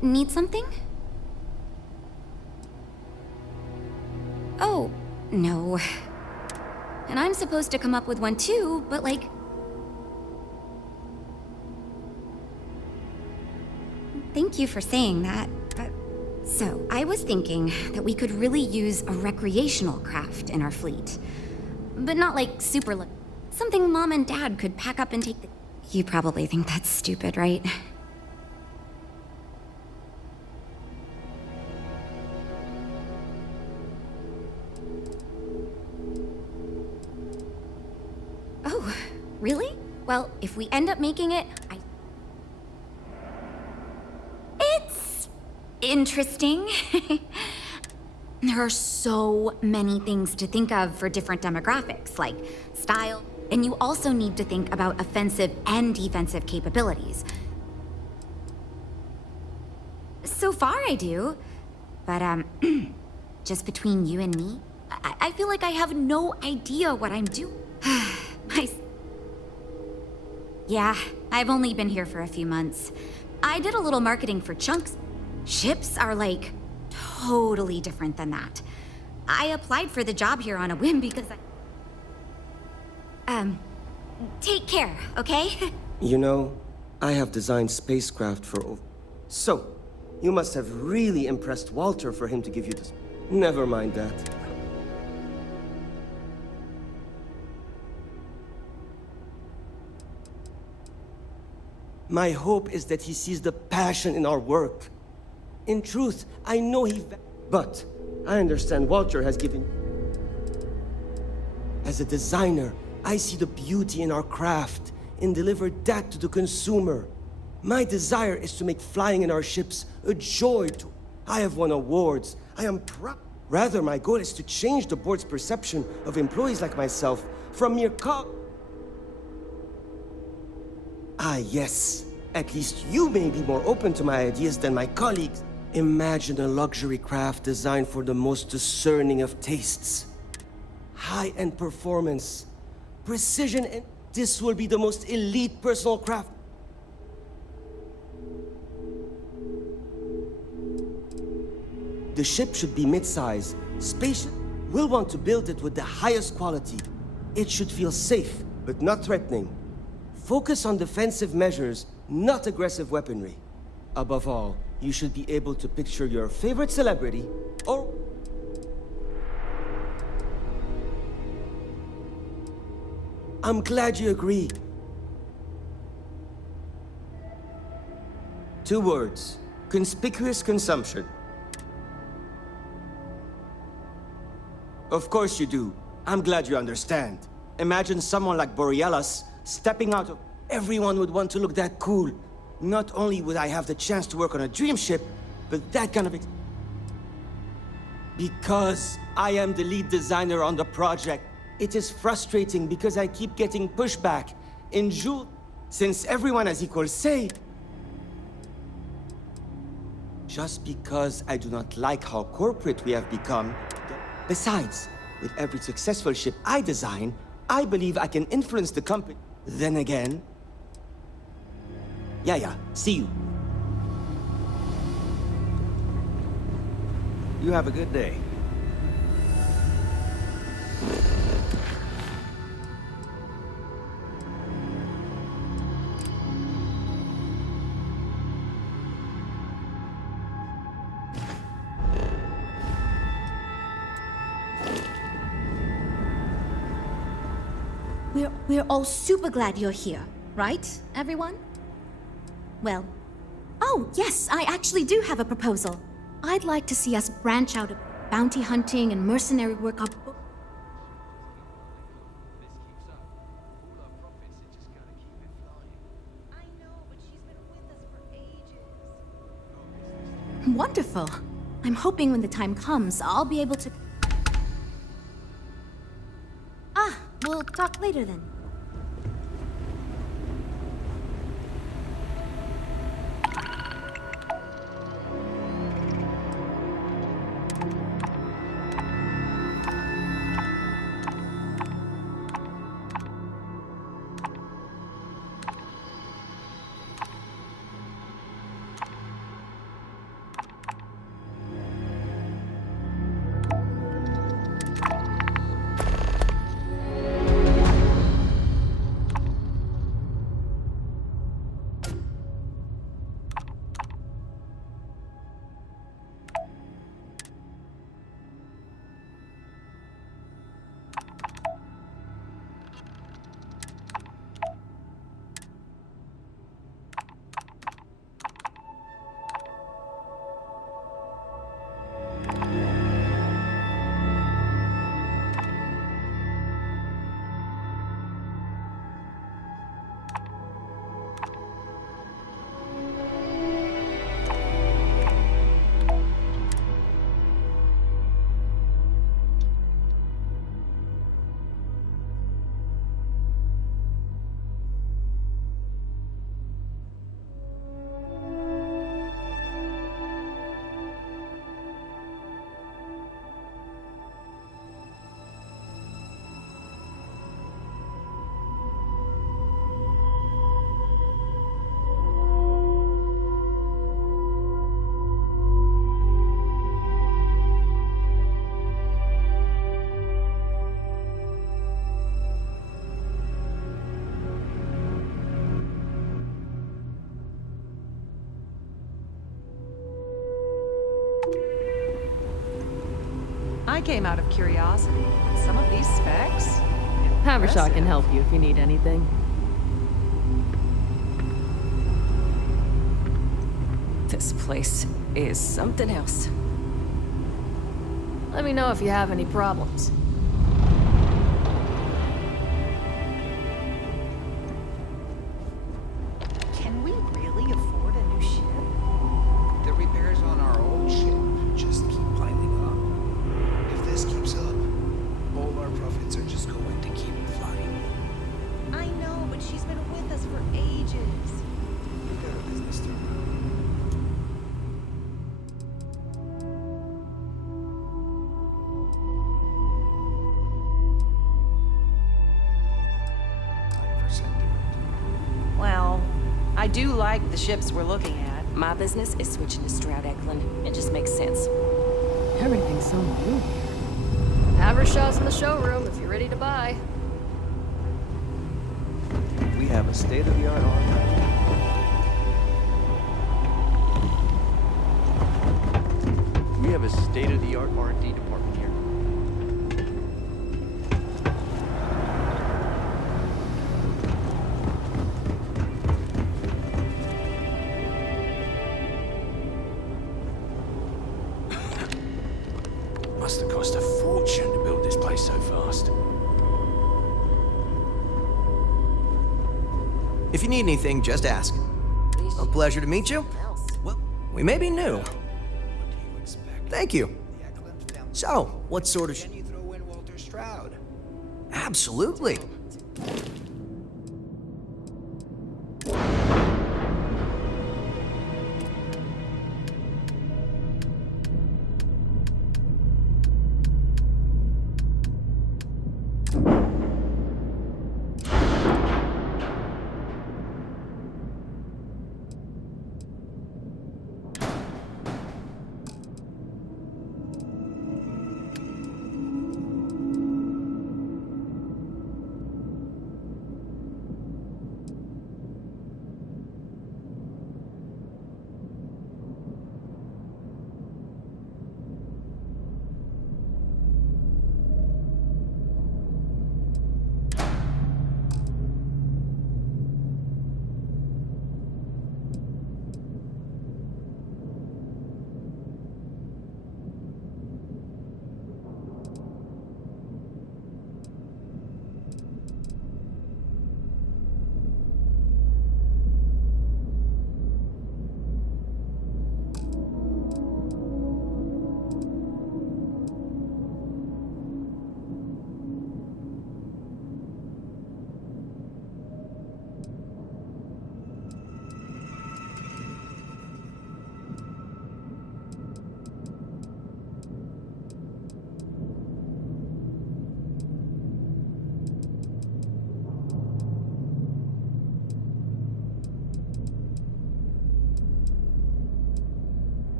Need something? Oh, no. And I'm supposed to come up with one too, but like... Thank you for saying that, but... So, I was thinking that we could really use a recreational craft in our fleet. But not like super... Something Mom and Dad could pack up and take the... You probably think that's stupid, right? Oh, really? Well, if we end up making it, It's... interesting. There are so many things to think of for different demographics, like style, and you also need to think about offensive and defensive capabilities. So far, I do. But, just between you and me, I feel like I have no idea what I'm doing. Yeah, I've only been here for a few months. I did a little marketing for Chunks. Ships are, like, totally different than that. I applied for the job here on a whim because take care, okay? You know, I have designed spacecraft for... So, you must have really impressed Walter for him to give you this... Never mind that. My hope is that he sees the passion in our work. In truth, I know he... But I understand Walter has given... As a designer, I see the beauty in our craft and deliver that to the consumer. My desire is to make flying in our ships a joy to... I have won awards. I am proud. Rather, my goal is to change the board's perception of employees like myself from mere Ah, yes. At least you may be more open to my ideas than my colleagues. Imagine a luxury craft designed for the most discerning of tastes. high-end performance, precision, and this will be the most elite personal craft. The ship should be mid-size, spacious. We'll want to build it with the highest quality. It should feel safe, but not threatening. Focus on defensive measures, not aggressive weaponry. Above all, you should be able to picture your favorite celebrity, or... I'm glad you agree. 2 words. Conspicuous consumption. Of course you do. I'm glad you understand. Imagine someone like Borealis stepping out of... Everyone would want to look that cool. Not only would I have the chance to work on a dream ship, but that kind of... Because I am the lead designer on the project, it is frustrating because I keep getting pushback. In Jules, since everyone has equal say, just because I do not like how corporate we have become. Besides, with every successful ship I design, I believe I can influence the company. Then again... Yeah, see you. You have a good day. We're all super glad you're here, right, everyone? Well, oh, yes, I actually do have a proposal. I'd like to see us branch out of bounty hunting and mercenary work up. Wonderful. I'm hoping when the time comes, I'll be able to... We'll talk later then. I came out of curiosity. Some of these specs? Havershaw can help you if you need anything. This place is something else. Let me know if you have any problems. Can we really afford a new ship? The repairs on our old ship just keep piling up. If this keeps up, all our profits are just going to keep flying. I know, but she's been with us for ages. We've got a business to run. do like the ships we're looking at. My business is switching to Stroud Eklund. It just makes sense. Everything's so new here. Havershaw's in the showroom if you're ready to buy. We have a state-of-the-art armory. We have a state-of-the-art R&D department here. Must have cost a fortune to build this place so fast. If you need anything, just ask. A pleasure to meet you. Well, we may be new. Thank you. So, what sort of... Can you throw in Walter Stroud? Absolutely.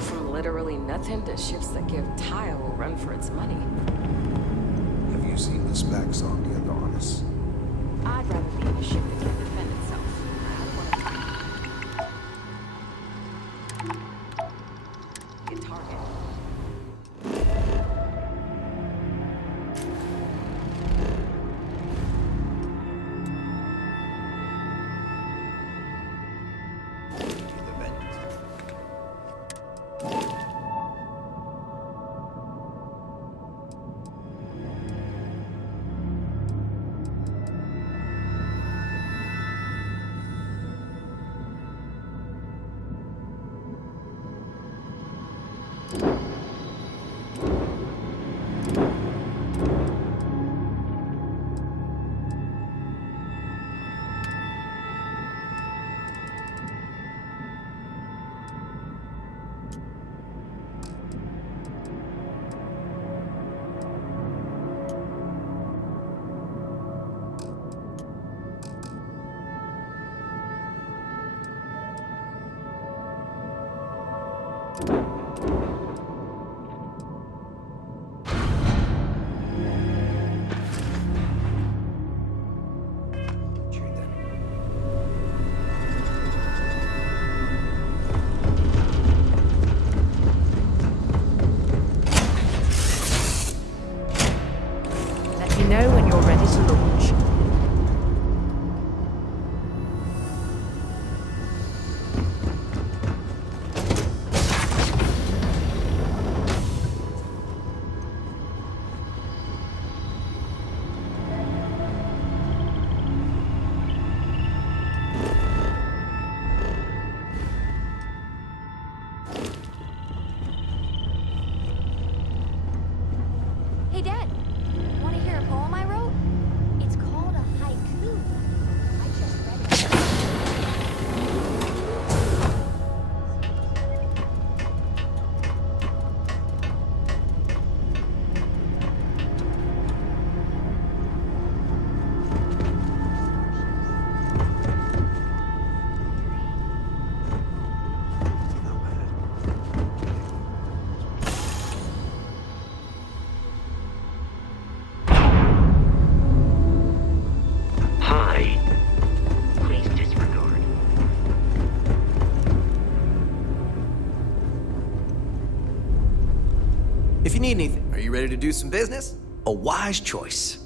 from literally nothing to ships that give Tile a run for its money. Have you seen the specs on the Adonis? I'd rather be in a ship that can defend itself. I don't want to get target. Let me know when you're ready to launch. Hey, Dad. Want to hear a poem I wrote? It's called a haiku. I just read it. Hi. Please disregard. If you need anything, are you ready to do some business? A wise choice.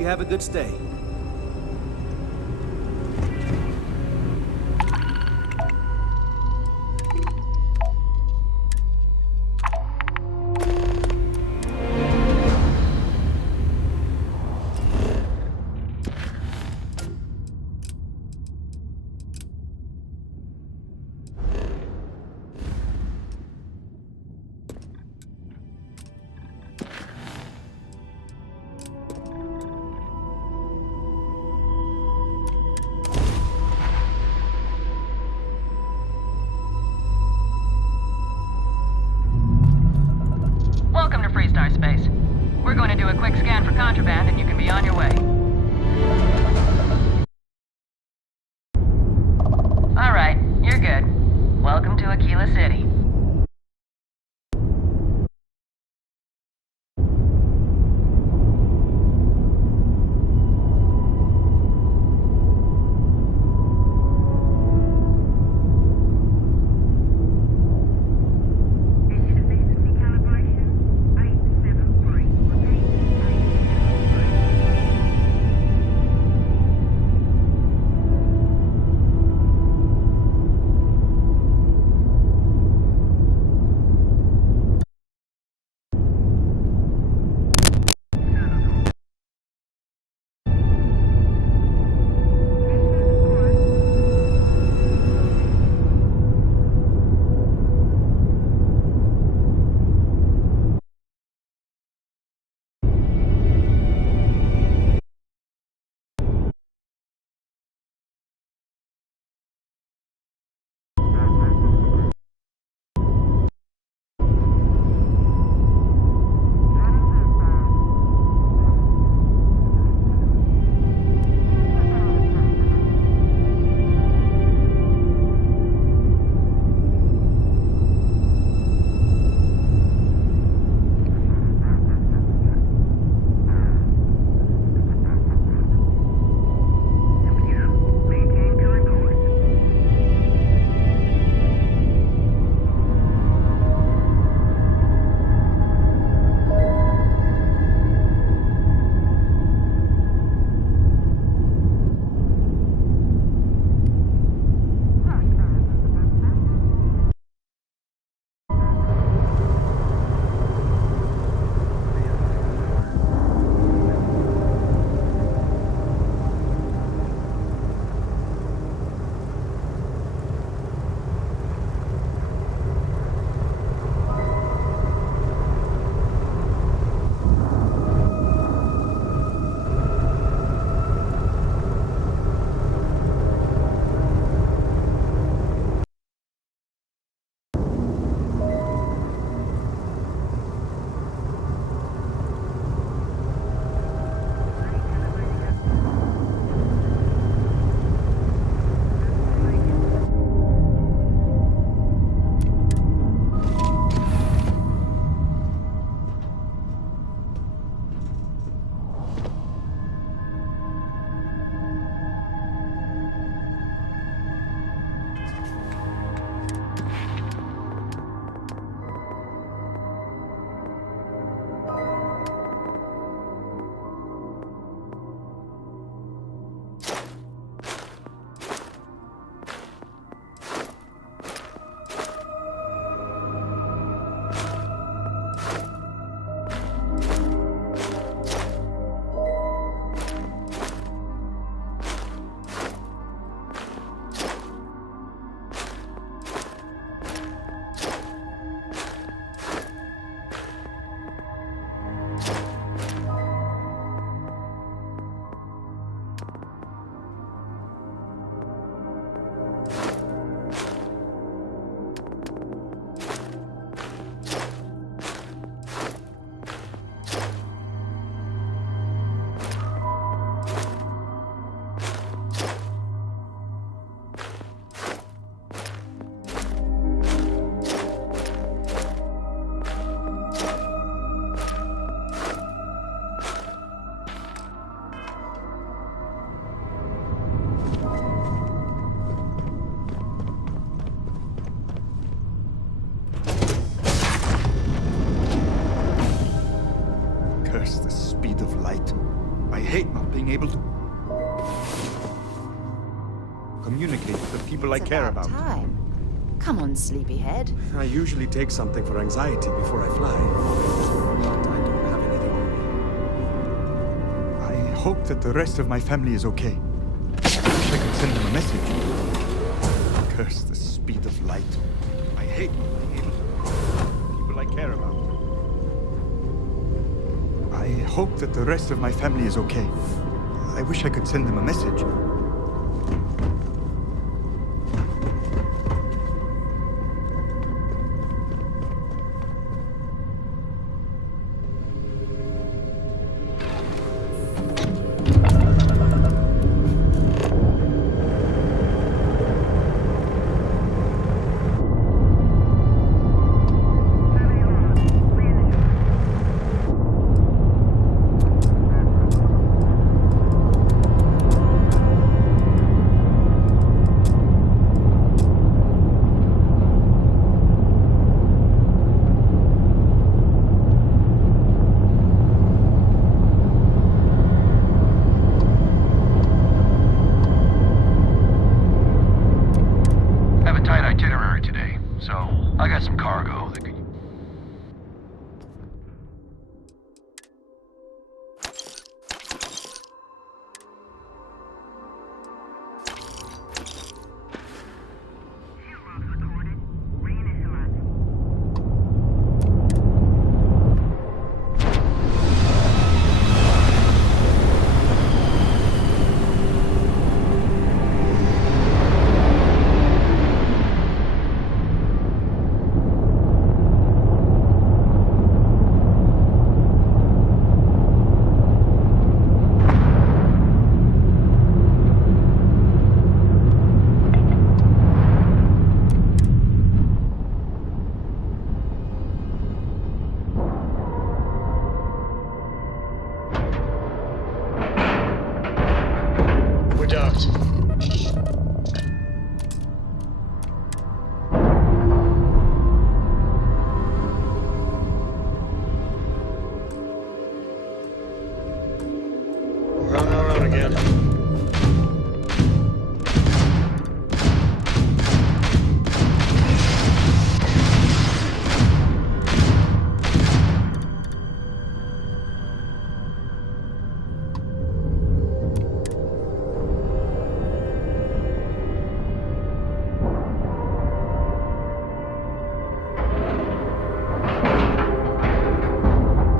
you have a good stay. Welcome to Freestar Space. We're going to do a quick scan for contraband and you can be on your way. Alright, you're good. Welcome to Aquila City. able to communicate with the people I care about. Time. Come on, sleepyhead. I usually take something for anxiety before I fly. But I don't have anything on me. I hope that the rest of my family is okay. I wish I could send them a message. Curse the speed of light. I hate not being able to people I care about. I hope that the rest of my family is okay. I wish I could send them a message.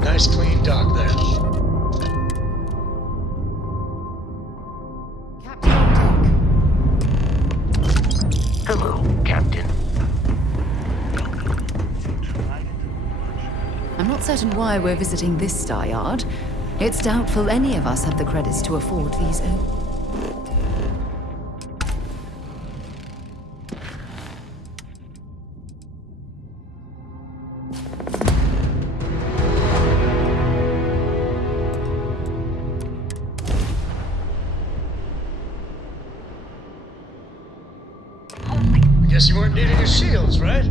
Nice clean dock there. Hello, Captain. I'm not certain why we're visiting this star yard. It's doubtful any of us have the credits to afford these. Guess you weren't needing your shields, right?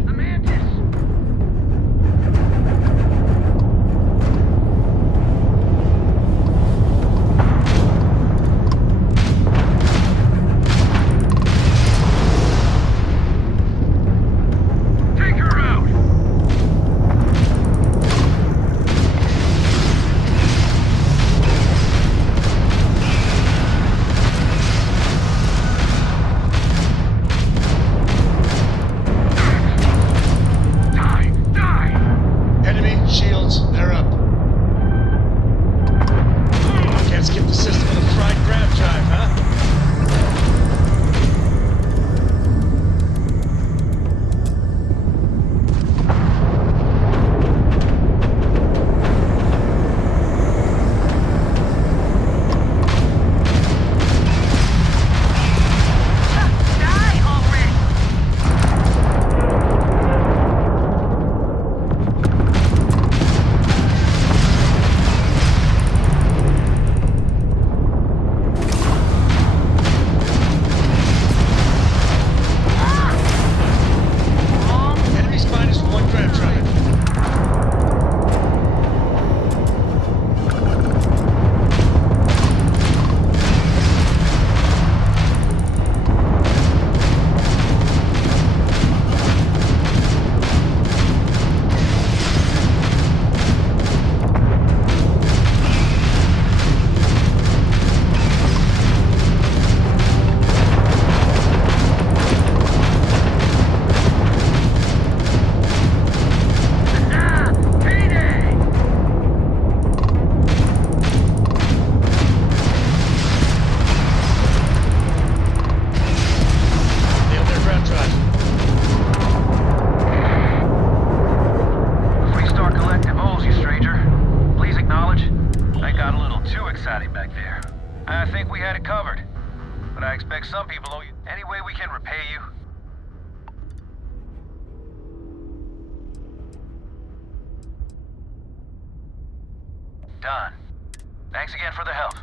Done. Thanks again for the help.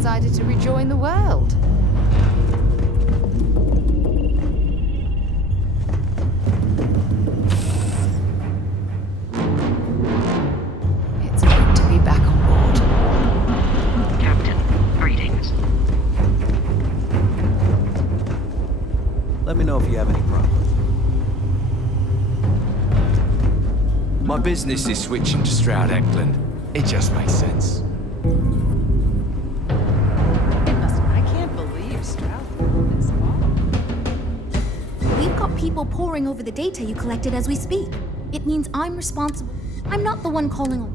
decided to rejoin the world. It's good to be back on board. Captain, greetings. Let me know if you have any problems. My business is switching to Stroud Eklund. It just makes sense. I can't believe Stroud pulled this off. We've got people poring over the data you collected as we speak. It means I'm responsible. I'm not the one calling on.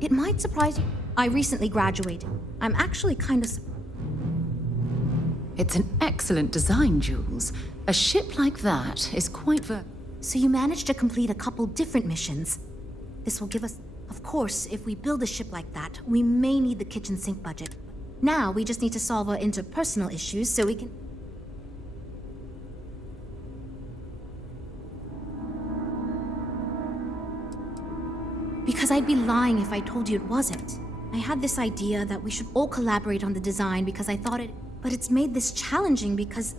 It might surprise you. I recently graduated. I'm actually kind of. It's an excellent design, Jules. A ship like that is quite So you managed to complete a couple different missions. This will give us... Of course, if we build a ship like that, we may need the kitchen sink budget. Now, we just need to solve our interpersonal issues so we can... Because I'd be lying if I told you it wasn't. I had this idea that we should all collaborate on the design because I thought it... But it's made this challenging because...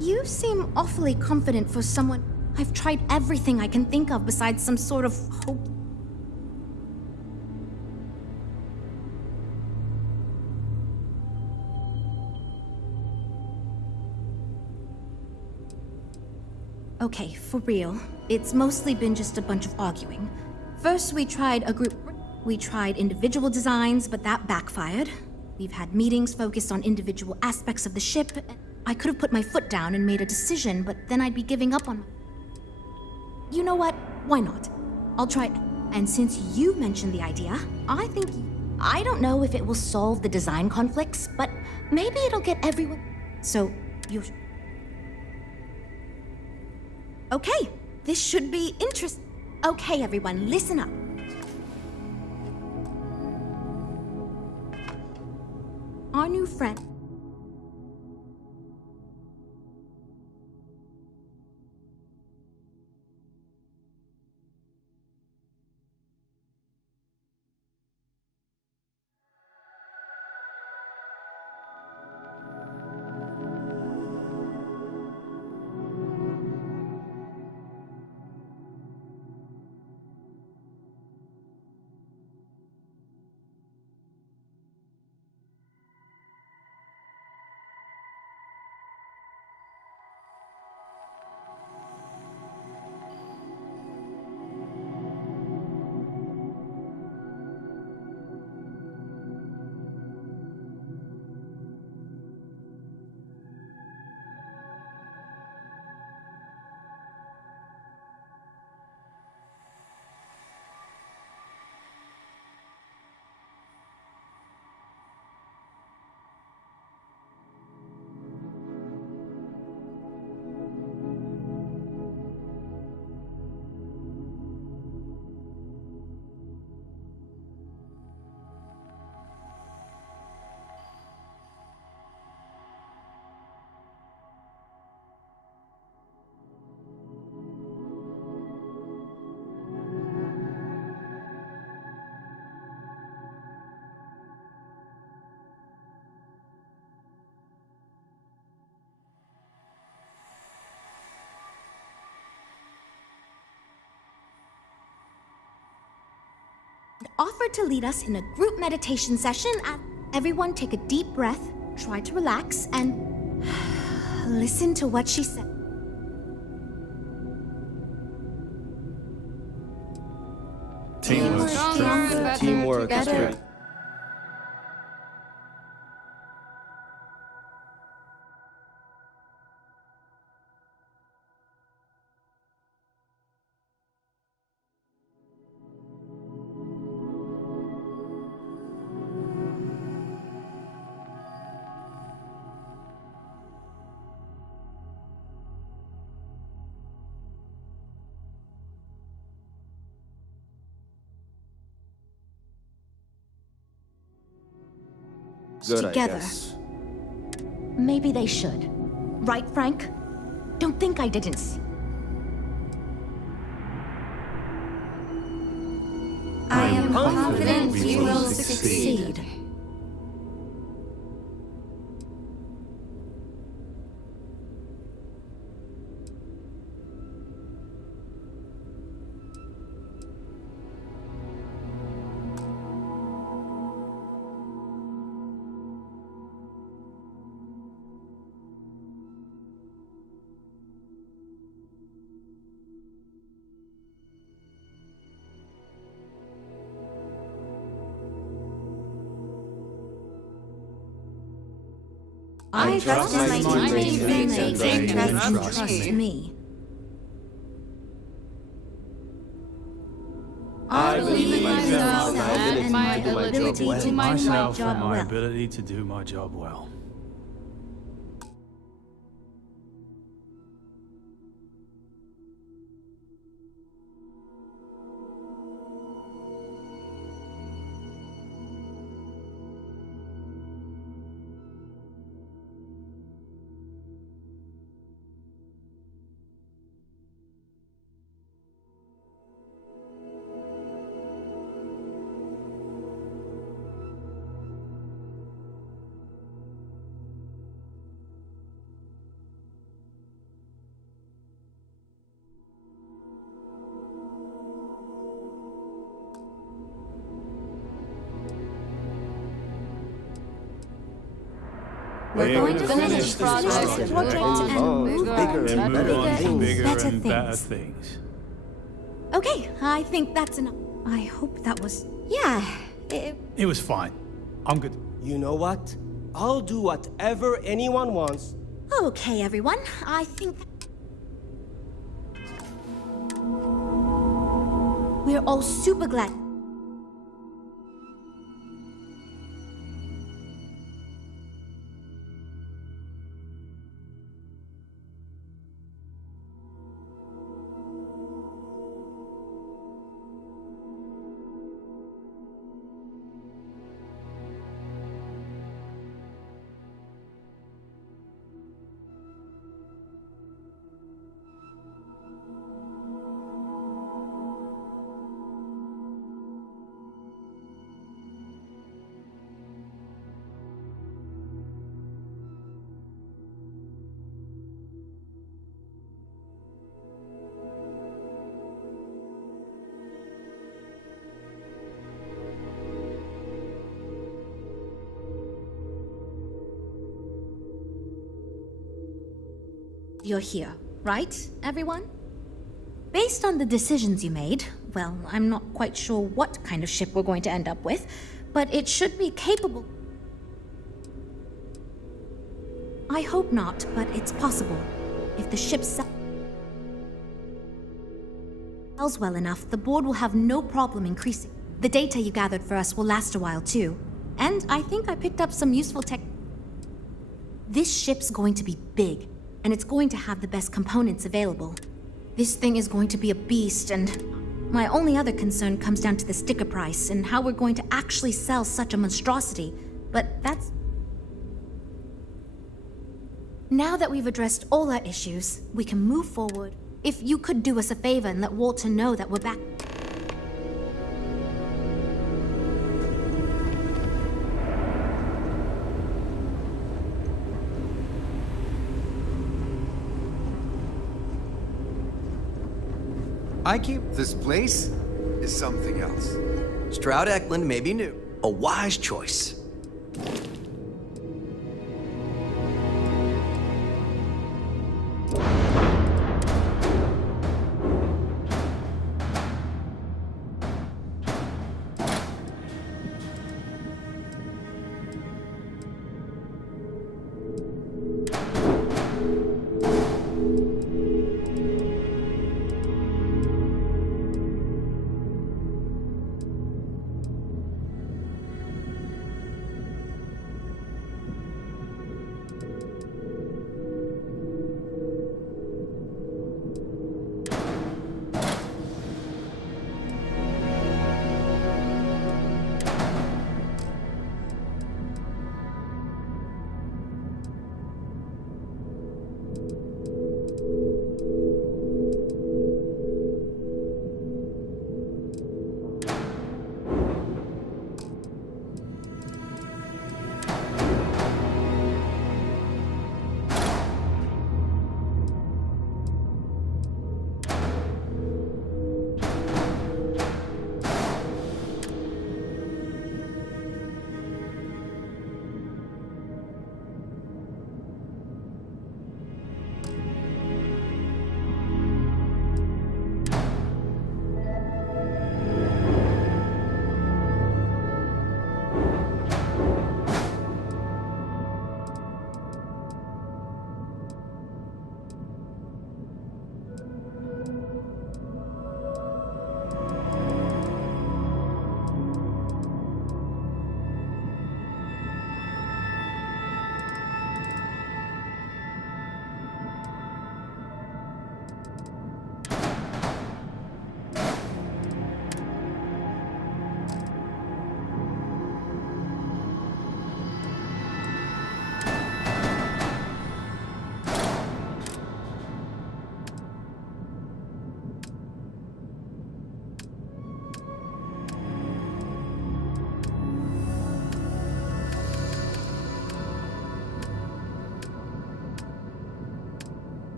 You seem awfully confident for someone... I've tried everything I can think of besides some sort of hope... Okay, for real. It's mostly been just a bunch of arguing. First, we tried individual designs, but that backfired. We've had meetings focused on individual aspects of the ship. I could have put my foot down and made a decision, but then I'd be giving up on my... You know what? Why not? I'll try... And since you mentioned the idea, I think... I don't know if it will solve the design conflicts, but maybe it'll get everyone... So, you... Okay, this should be interesting. Okay, everyone, listen up. Our new friend... offered to lead us in a group meditation session. Everyone take a deep breath, try to relax, and listen to what she said. Teamwork is strength. Good, together. I guess. Maybe they should. Right, Frank? Don't think I didn't see. I am confident we will succeed. I trust my teammates and they trust me. I believe in myself and my ability to do my job well. ability to do my job well. We're going to finish this project and move bigger To and move better on to things. bigger Better and better things. things. Okay, I think that's enough. I hope that was... Yeah, It was fine. I'm good. You know what? I'll do whatever anyone wants. Okay, everyone. I think... We're all super glad... You're here, right, everyone? Based on the decisions you made, well, I'm not quite sure what kind of ship we're going to end up with, but it should be capable... I hope not, but it's possible. If the ship sells well enough, the board will have no problem increasing. The data you gathered for us will last a while, too. And I think I picked up some useful tech... This ship's going to be big, and it's going to have the best components available. This thing is going to be a beast, and my only other concern comes down to the sticker price and how we're going to actually sell such a monstrosity. But that's... Now that we've addressed all our issues, we can move forward. If you could do us a favor and let Walter know that we're back... I keep... This place is something else. Stroud Eklund may be new. A wise choice.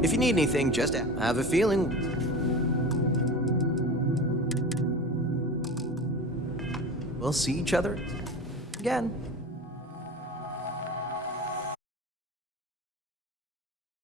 If you need anything, just have a feeling. We'll see each other again.